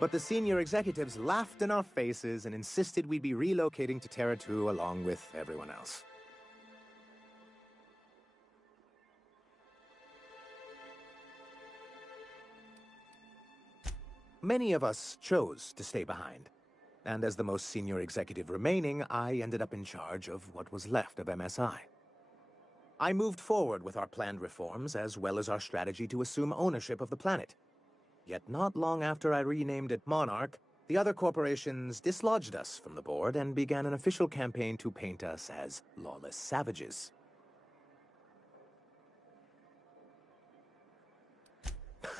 But the senior executives laughed in our faces and insisted we'd be relocating to Terra 2 along with everyone else. Many of us chose to stay behind, and as the most senior executive remaining, I ended up in charge of what was left of MSI. I moved forward with our planned reforms as well as our strategy to assume ownership of the planet. Yet not long after I renamed it Monarch, the other corporations dislodged us from the board and began an official campaign to paint us as lawless savages.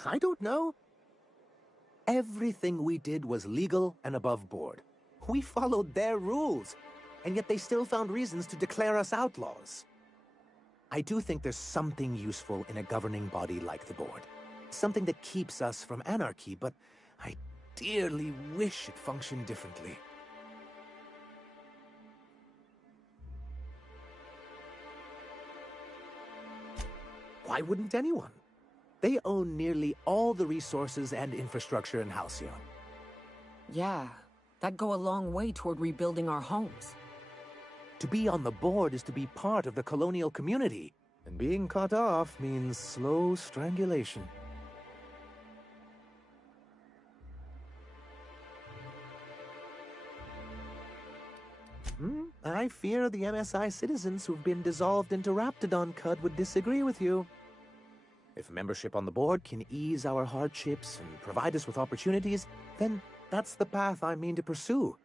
I don't know. Everything we did was legal and above board. We followed their rules, and yet they still found reasons to declare us outlaws. I do think there's something useful in a governing body like the board. Something that keeps us from anarchy, but I dearly wish it functioned differently. Why wouldn't anyone? They own nearly all the resources and infrastructure in Halcyon. Yeah, that'd go a long way toward rebuilding our homes. To be on the board is to be part of the colonial community, and being cut off means slow strangulation. I fear the MSI citizens who've been dissolved into Raptidon Cud would disagree with you. If membership on the board can ease our hardships and provide us with opportunities, then that's the path I mean to pursue.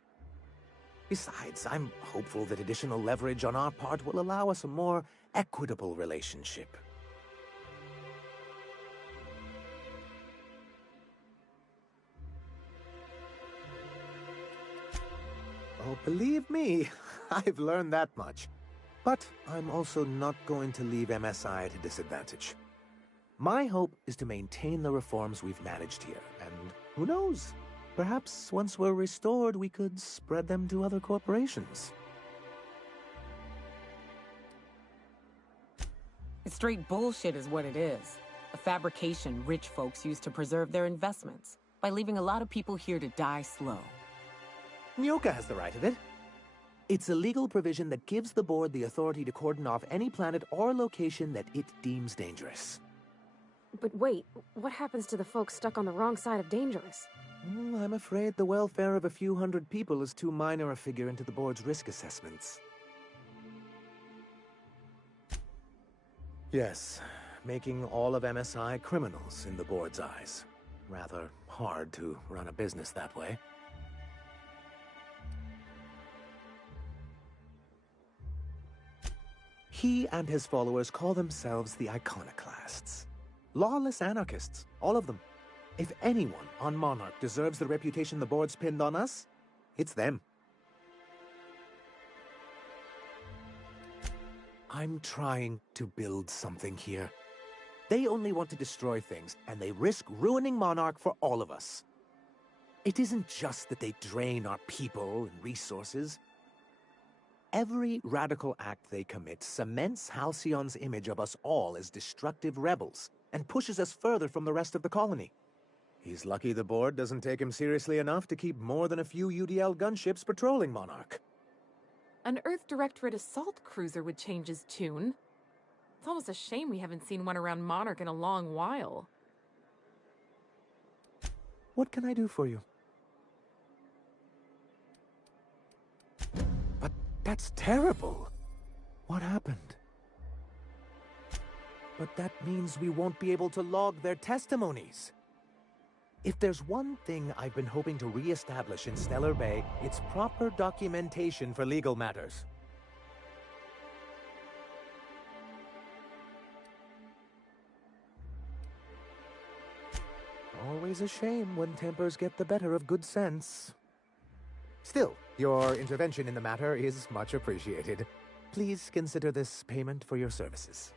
Besides, I'm hopeful that additional leverage on our part will allow us a more equitable relationship. Oh, believe me, I've learned that much. But I'm also not going to leave MSI at a disadvantage. My hope is to maintain the reforms we've managed here, and who knows? Perhaps once we're restored, we could spread them to other corporations. It's straight bullshit is what it is. a fabrication rich folks use to preserve their investments by leaving a lot of people here to die slow. Nyoka has the right of it. It's a legal provision that gives the board the authority to cordon off any planet or location that it deems dangerous. But wait, what happens to the folks stuck on the wrong side of dangerous? I'm afraid the welfare of a few hundred people is too minor a figure into the board's risk assessments. Yes, making all of MSI criminals in the board's eyes. Rather hard to run a business that way. He and his followers call themselves the Iconoclasts. Lawless anarchists, all of them. If anyone on Monarch deserves the reputation the board's pinned on us, it's them. I'm trying to build something here. They only want to destroy things, and they risk ruining Monarch for all of us. It isn't just that they drain our people and resources. Every radical act they commit cements Halcyon's image of us all as destructive rebels and pushes us further from the rest of the colony. He's lucky the board doesn't take him seriously enough to keep more than a few UDL gunships patrolling Monarch. An Earth Directorate assault cruiser would change his tune. It's almost a shame we haven't seen one around Monarch in a long while. What can I do for you? But that's terrible. What happened? But that means we won't be able to log their testimonies. If there's one thing I've been hoping to re-establish in Stellar Bay, it's proper documentation for legal matters. Always a shame when tempers get the better of good sense. Still, your intervention in the matter is much appreciated. Please consider this payment for your services.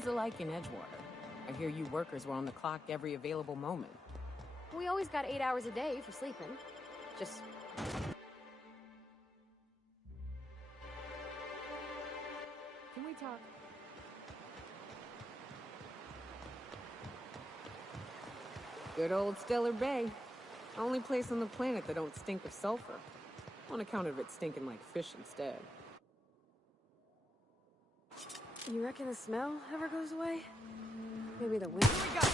was it like in Edgewater? I hear you workers were on the clock every available moment. We always got 8 hours a day for sleeping. Just... Can we talk? Good old Stellar Bay. Only place on the planet that don't stink of sulfur. On account of it stinking like fish instead. You reckon the smell ever goes away? Maybe the wind... Here we go!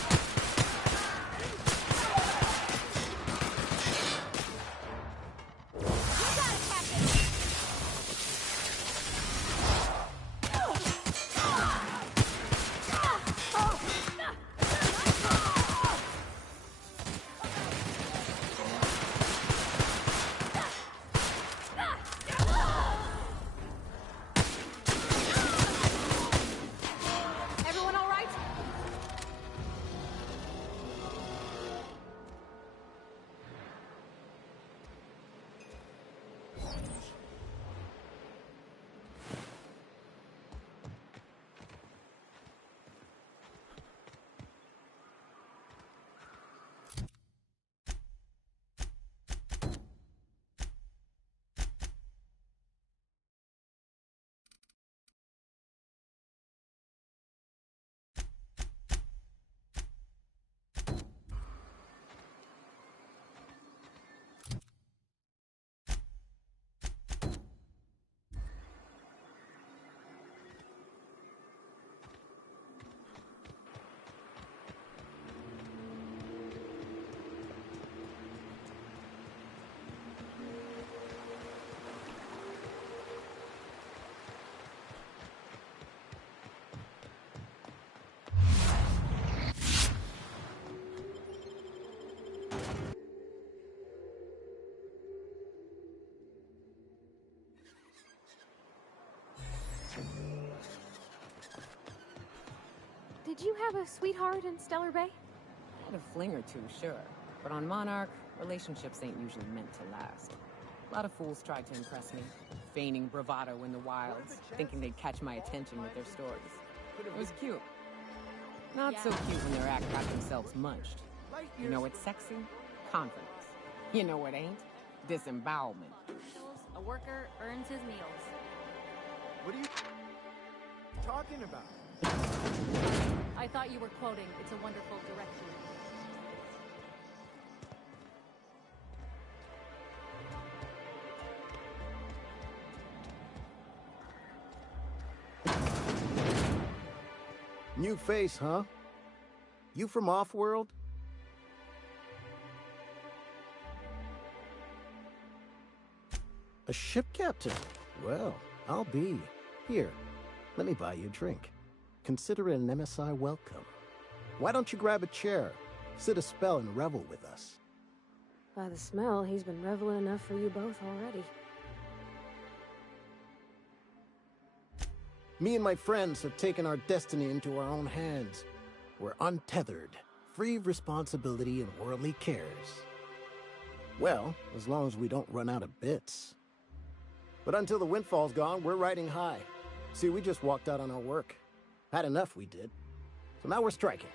Did you have a sweetheart in Stellar Bay? Had a fling or two, sure. But on Monarch, relationships ain't usually meant to last. A lot of fools tried to impress me, feigning bravado in the wilds, thinking they'd catch my attention with their stories. It was cute. Not so cute when their act got themselves munched. You know what's sexy? Confidence. You know what ain't? Disembowelment. A worker earns his meals. What are you talking about? I thought you were quoting It's a Wonderful Directory. New face, huh? You from off-world? A ship captain? Well, I'll be. Here, let me buy you a drink. Consider it an MSI welcome. Why don't you grab a chair, sit a spell and revel with us? By the smell, he's been reveling enough for you both already. Me and my friends have taken our destiny into our own hands. We're untethered, free of responsibility and worldly cares. Well, as long as we don't run out of bits. But until the windfall's gone, we're riding high. See, we just walked out on our work. Had enough, we did. So now we're striking.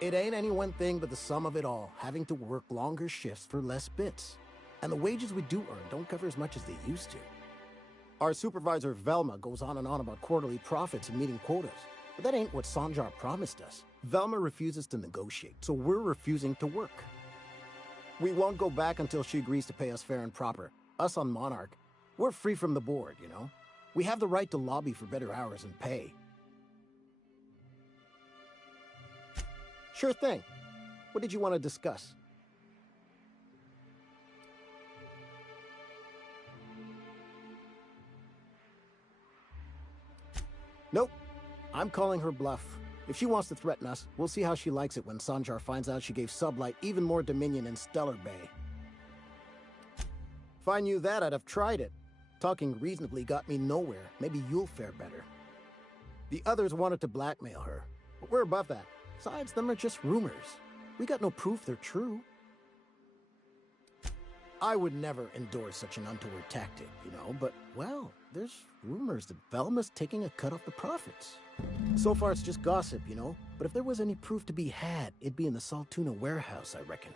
It ain't any one thing but the sum of it all, having to work longer shifts for less bits. And the wages we do earn don't cover as much as they used to. Our supervisor, Velma, goes on and on about quarterly profits and meeting quotas. But that ain't what Sanjar promised us. Velma refuses to negotiate, so we're refusing to work. We won't go back until she agrees to pay us fair and proper. Us on Monarch, we're free from the board, you know? We have the right to lobby for better hours and pay. Sure thing. What did you want to discuss? Nope. I'm calling her bluff. If she wants to threaten us, we'll see how she likes it when Sanjar finds out she gave Sublight even more dominion in Stellar Bay. If I knew that, I'd have tried it. Talking reasonably got me nowhere. Maybe you'll fare better. The others wanted to blackmail her, but we're above that. Besides, them are just rumors. We got no proof they're true. I would never endorse such an untoward tactic, you know, but, well, there's rumors that Velma's taking a cut off the profits. So far it's just gossip, you know, but if there was any proof to be had, it'd be in the Saltuna warehouse, I reckon.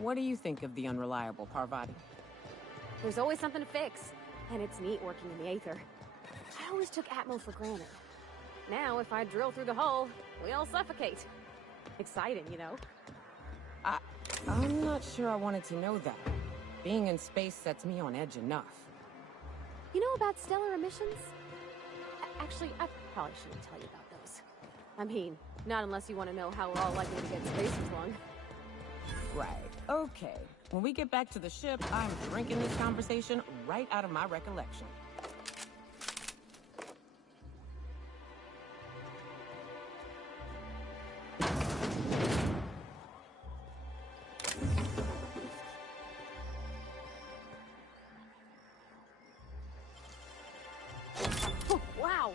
What do you think of the unreliable Parvati? There's always something to fix, and it's neat working in the Aether. I always took Atmo for granted. Now, if I drill through the hull, we all suffocate. Exciting, you know? I'm not sure I wanted to know that. Being in space sets me on edge enough. You know about stellar emissions? Actually, I probably shouldn't tell you about those. I mean, not unless you want to know how we're all likely to get space flung. Right. Okay. When we get back to the ship, I'm drinking this conversation right out of my recollection. Oh, wow!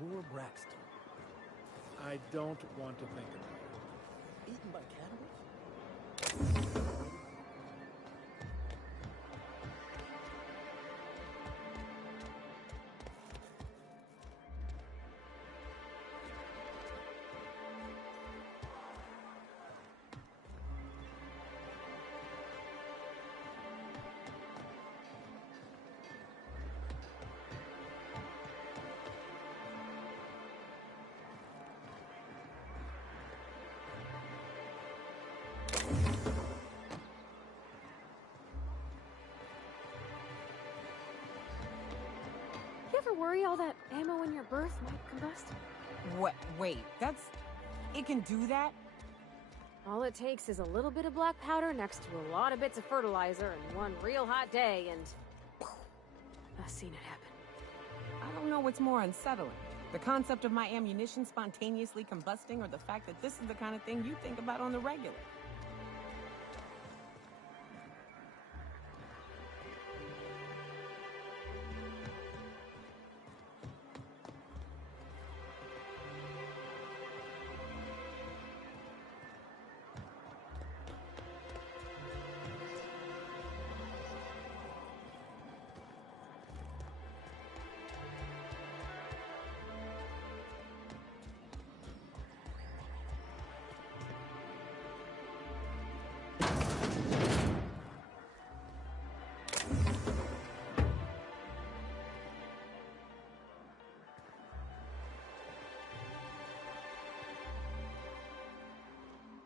Poor Braxton. I don't want to think about it. Eaten by cannibals? You ever worry all that ammo in your berth might combust? What? Wait, it can do that? All it takes is a little bit of black powder next to a lot of bits of fertilizer and one real hot day, and I've seen it happen. I don't don't know what's more unsettling. The concept of my ammunition spontaneously combusting, or the fact that this is the kind of thing you think about on the regular.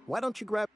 Why don't you grab...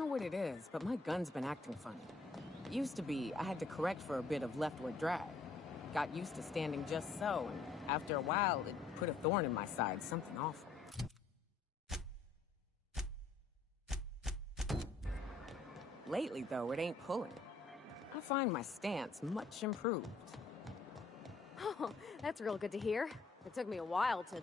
know what it is, but my gun's been acting funny. Used to be, I had to correct for a bit of leftward drag. Got used to standing just so, and after a while, it put a thorn in my side, something awful. Lately, though, it ain't pulling. I find my stance much improved. Oh, that's real good to hear. It took me a while to,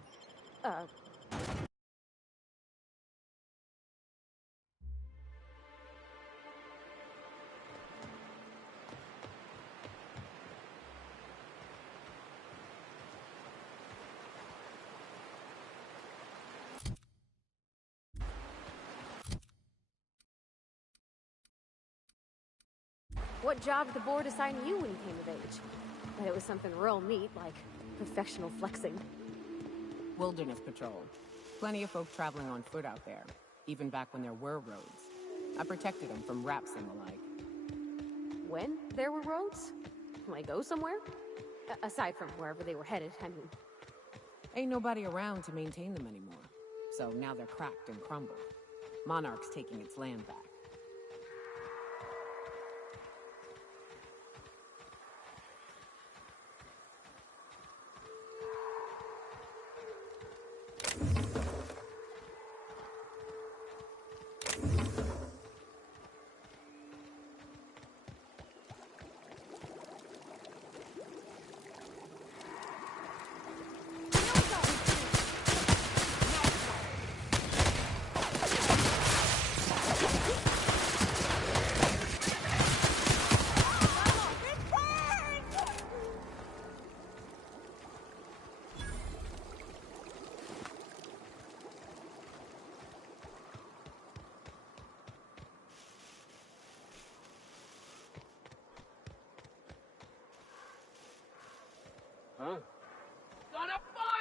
What job did the board assign you when you came of age? Bet it was something real neat, like professional flexing. Wilderness patrol. Plenty of folk traveling on foot out there, even back when there were roads. I protected them from raps and the like. When there were roads? Can I go somewhere? Aside from wherever they were headed, I mean. Ain't nobody around to maintain them anymore. So now they're cracked and crumbled. Monarch's taking its land back. Huh? Gonna fight!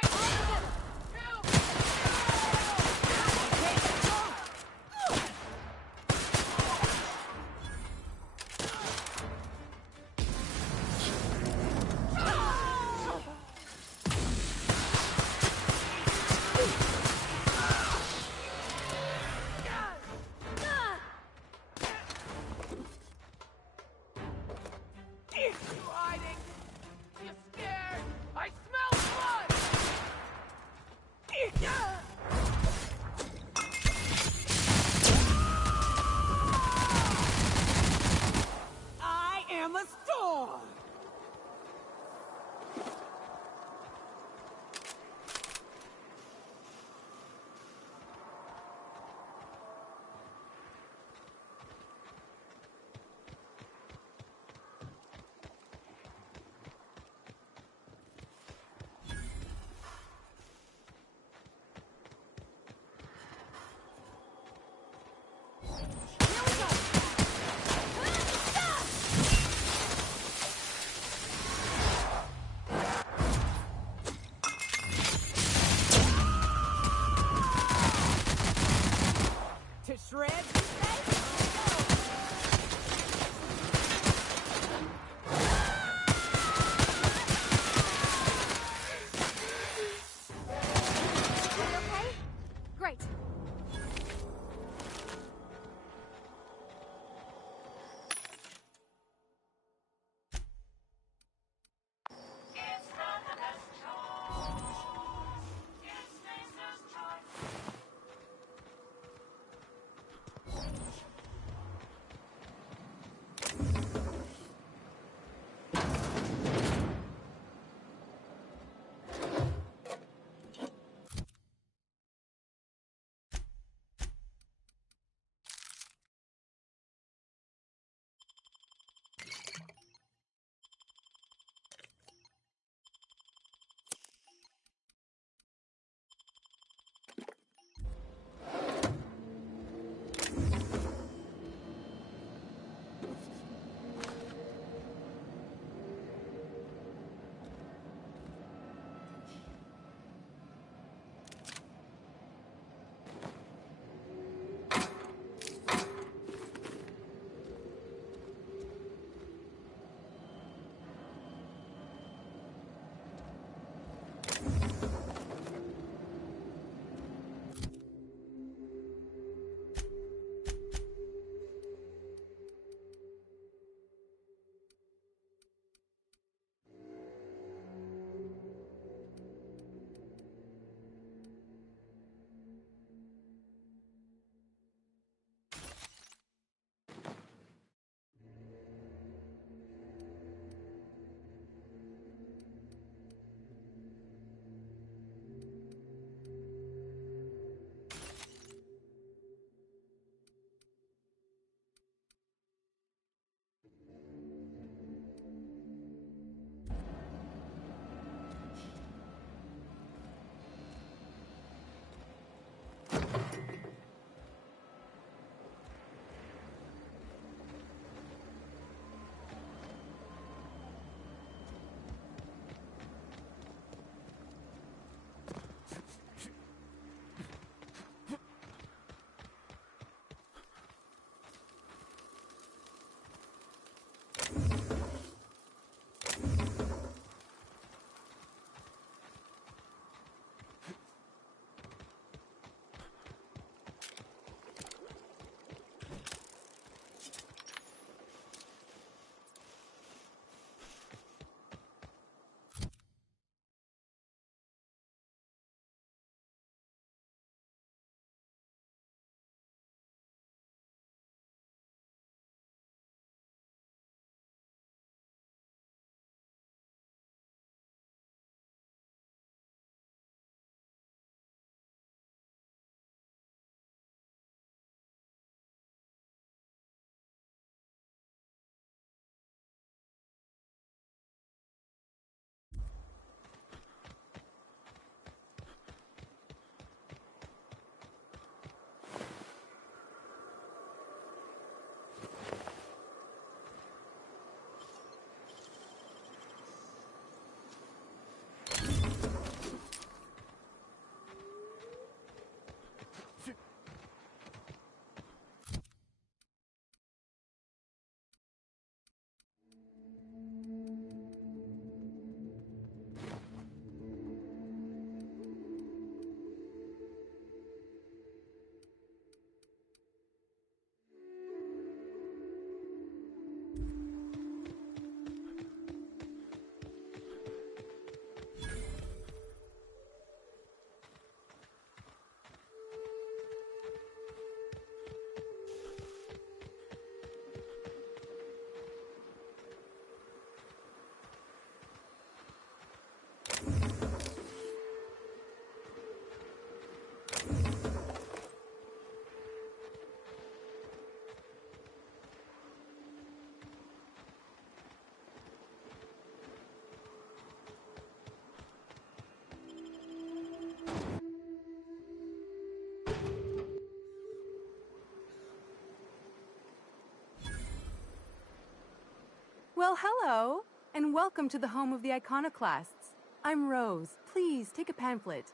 Well, hello, and welcome to the home of the iconoclasts. I'm Rose. Please, take a pamphlet.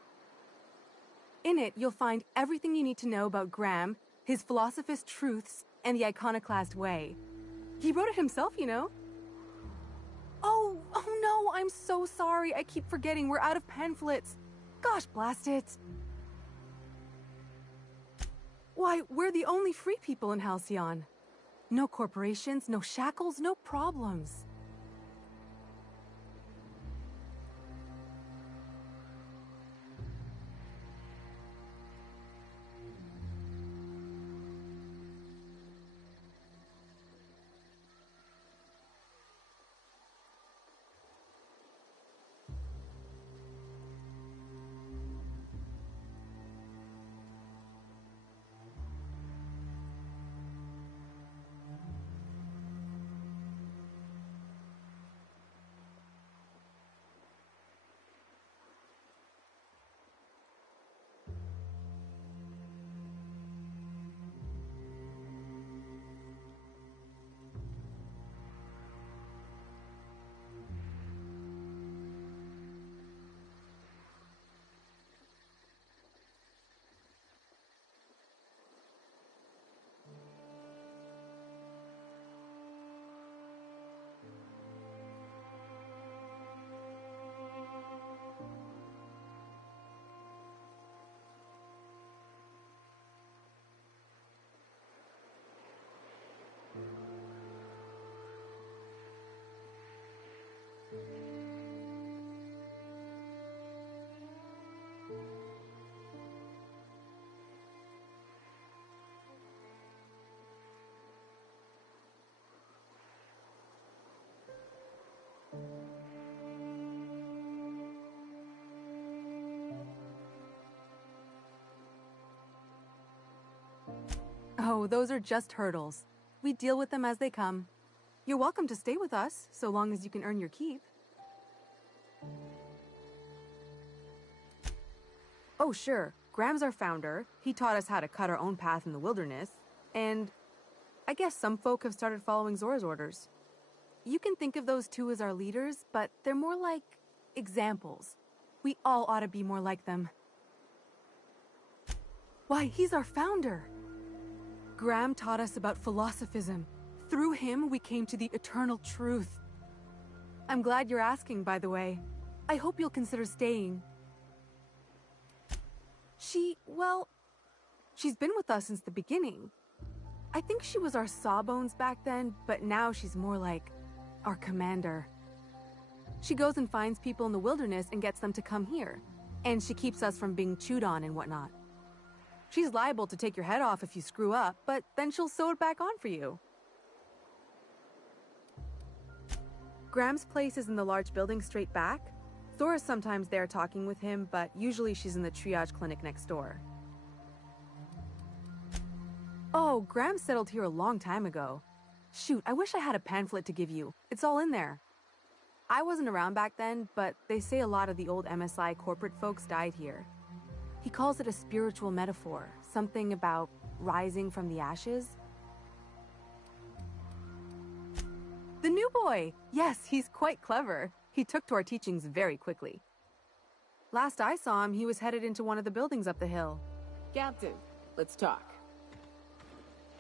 In it, you'll find everything you need to know about Graham, his philosophist truths, and the iconoclast way. He wrote it himself, you know. Oh no, I'm so sorry. I keep forgetting we're out of pamphlets. Gosh, blast it. Why, we're the only free people in Halcyon. No corporations, no shackles, no problems. Oh, those are just hurdles. We deal with them as they come. You're welcome to stay with us, so long as you can earn your keep. Oh, sure. Graham's our founder. He taught us how to cut our own path in the wilderness. And I guess some folk have started following Zora's orders. You can think of those two as our leaders, but they're more like examples. We all ought to be more like them. Why, he's our founder. Graham taught us about philosophism. Through him, we came to the eternal truth. I'm glad you're asking, by the way. I hope you'll consider staying. She's been with us since the beginning. I think she was our sawbones back then, but now she's more like our commander. She goes and finds people in the wilderness and gets them to come here. And she keeps us from being chewed on and whatnot. She's liable to take your head off if you screw up, but then she'll sew it back on for you. Graham's place is in the large building straight back. Zora's sometimes there talking with him, but usually she's in the triage clinic next door. Oh, Graham settled here a long time ago. Shoot, I wish I had a pamphlet to give you. It's all in there. I wasn't around back then, but they say a lot of the old MSI corporate folks died here. He calls it a spiritual metaphor, something about rising from the ashes. The new boy! Yes, he's quite clever. He took to our teachings very quickly. Last I saw him, he was headed into one of the buildings up the hill. Captain, let's talk.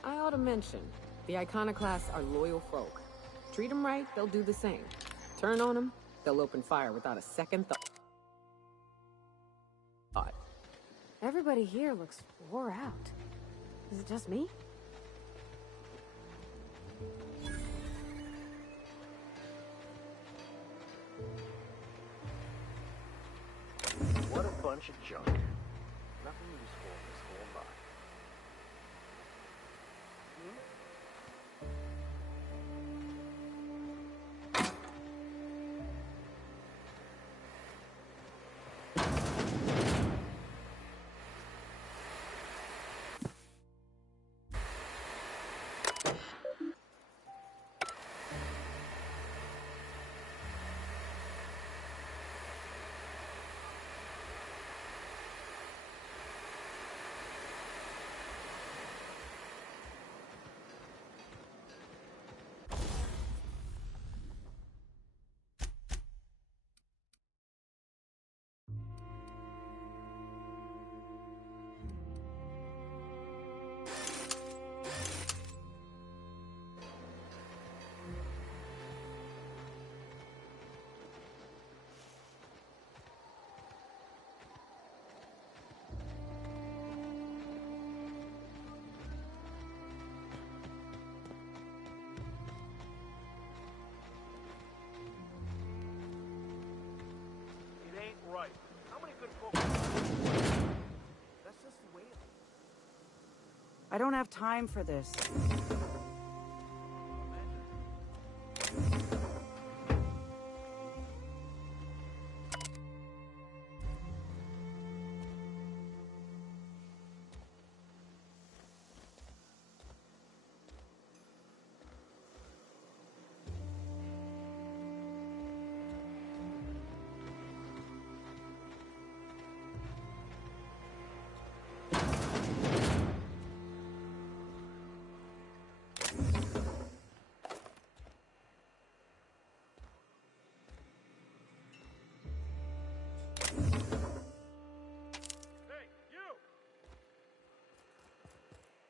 I ought to mention, the iconoclasts are loyal folk. Treat them right, they'll do the same. Turn on them, they'll open fire without a second thought. Everybody here looks wore out. Is it just me? What a bunch of junk. Nothing useful in this whole lot. I don't have time for this.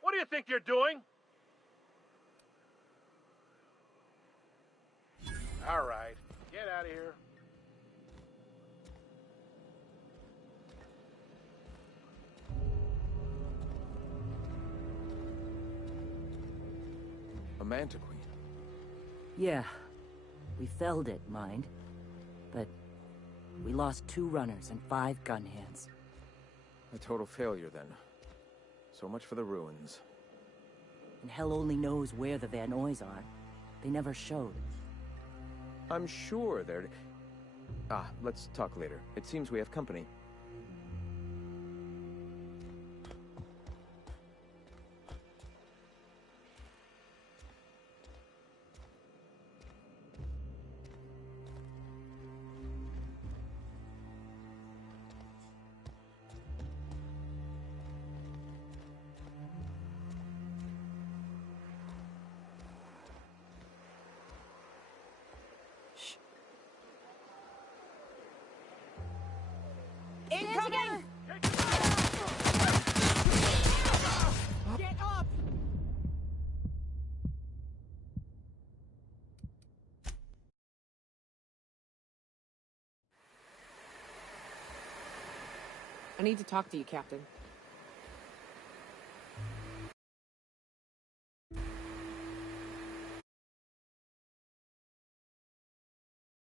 What do you think you're doing? All right, get out of here. A Manta Queen. Yeah. We felled it, mind. But we lost 2 runners and 5 gun hands. A total failure, then. So much for the ruins. And hell only knows where the Van Oys are. They never showed. I'm sure they're... let's talk later. It seems we have company. Incoming! Get up! I need to talk to you, Captain.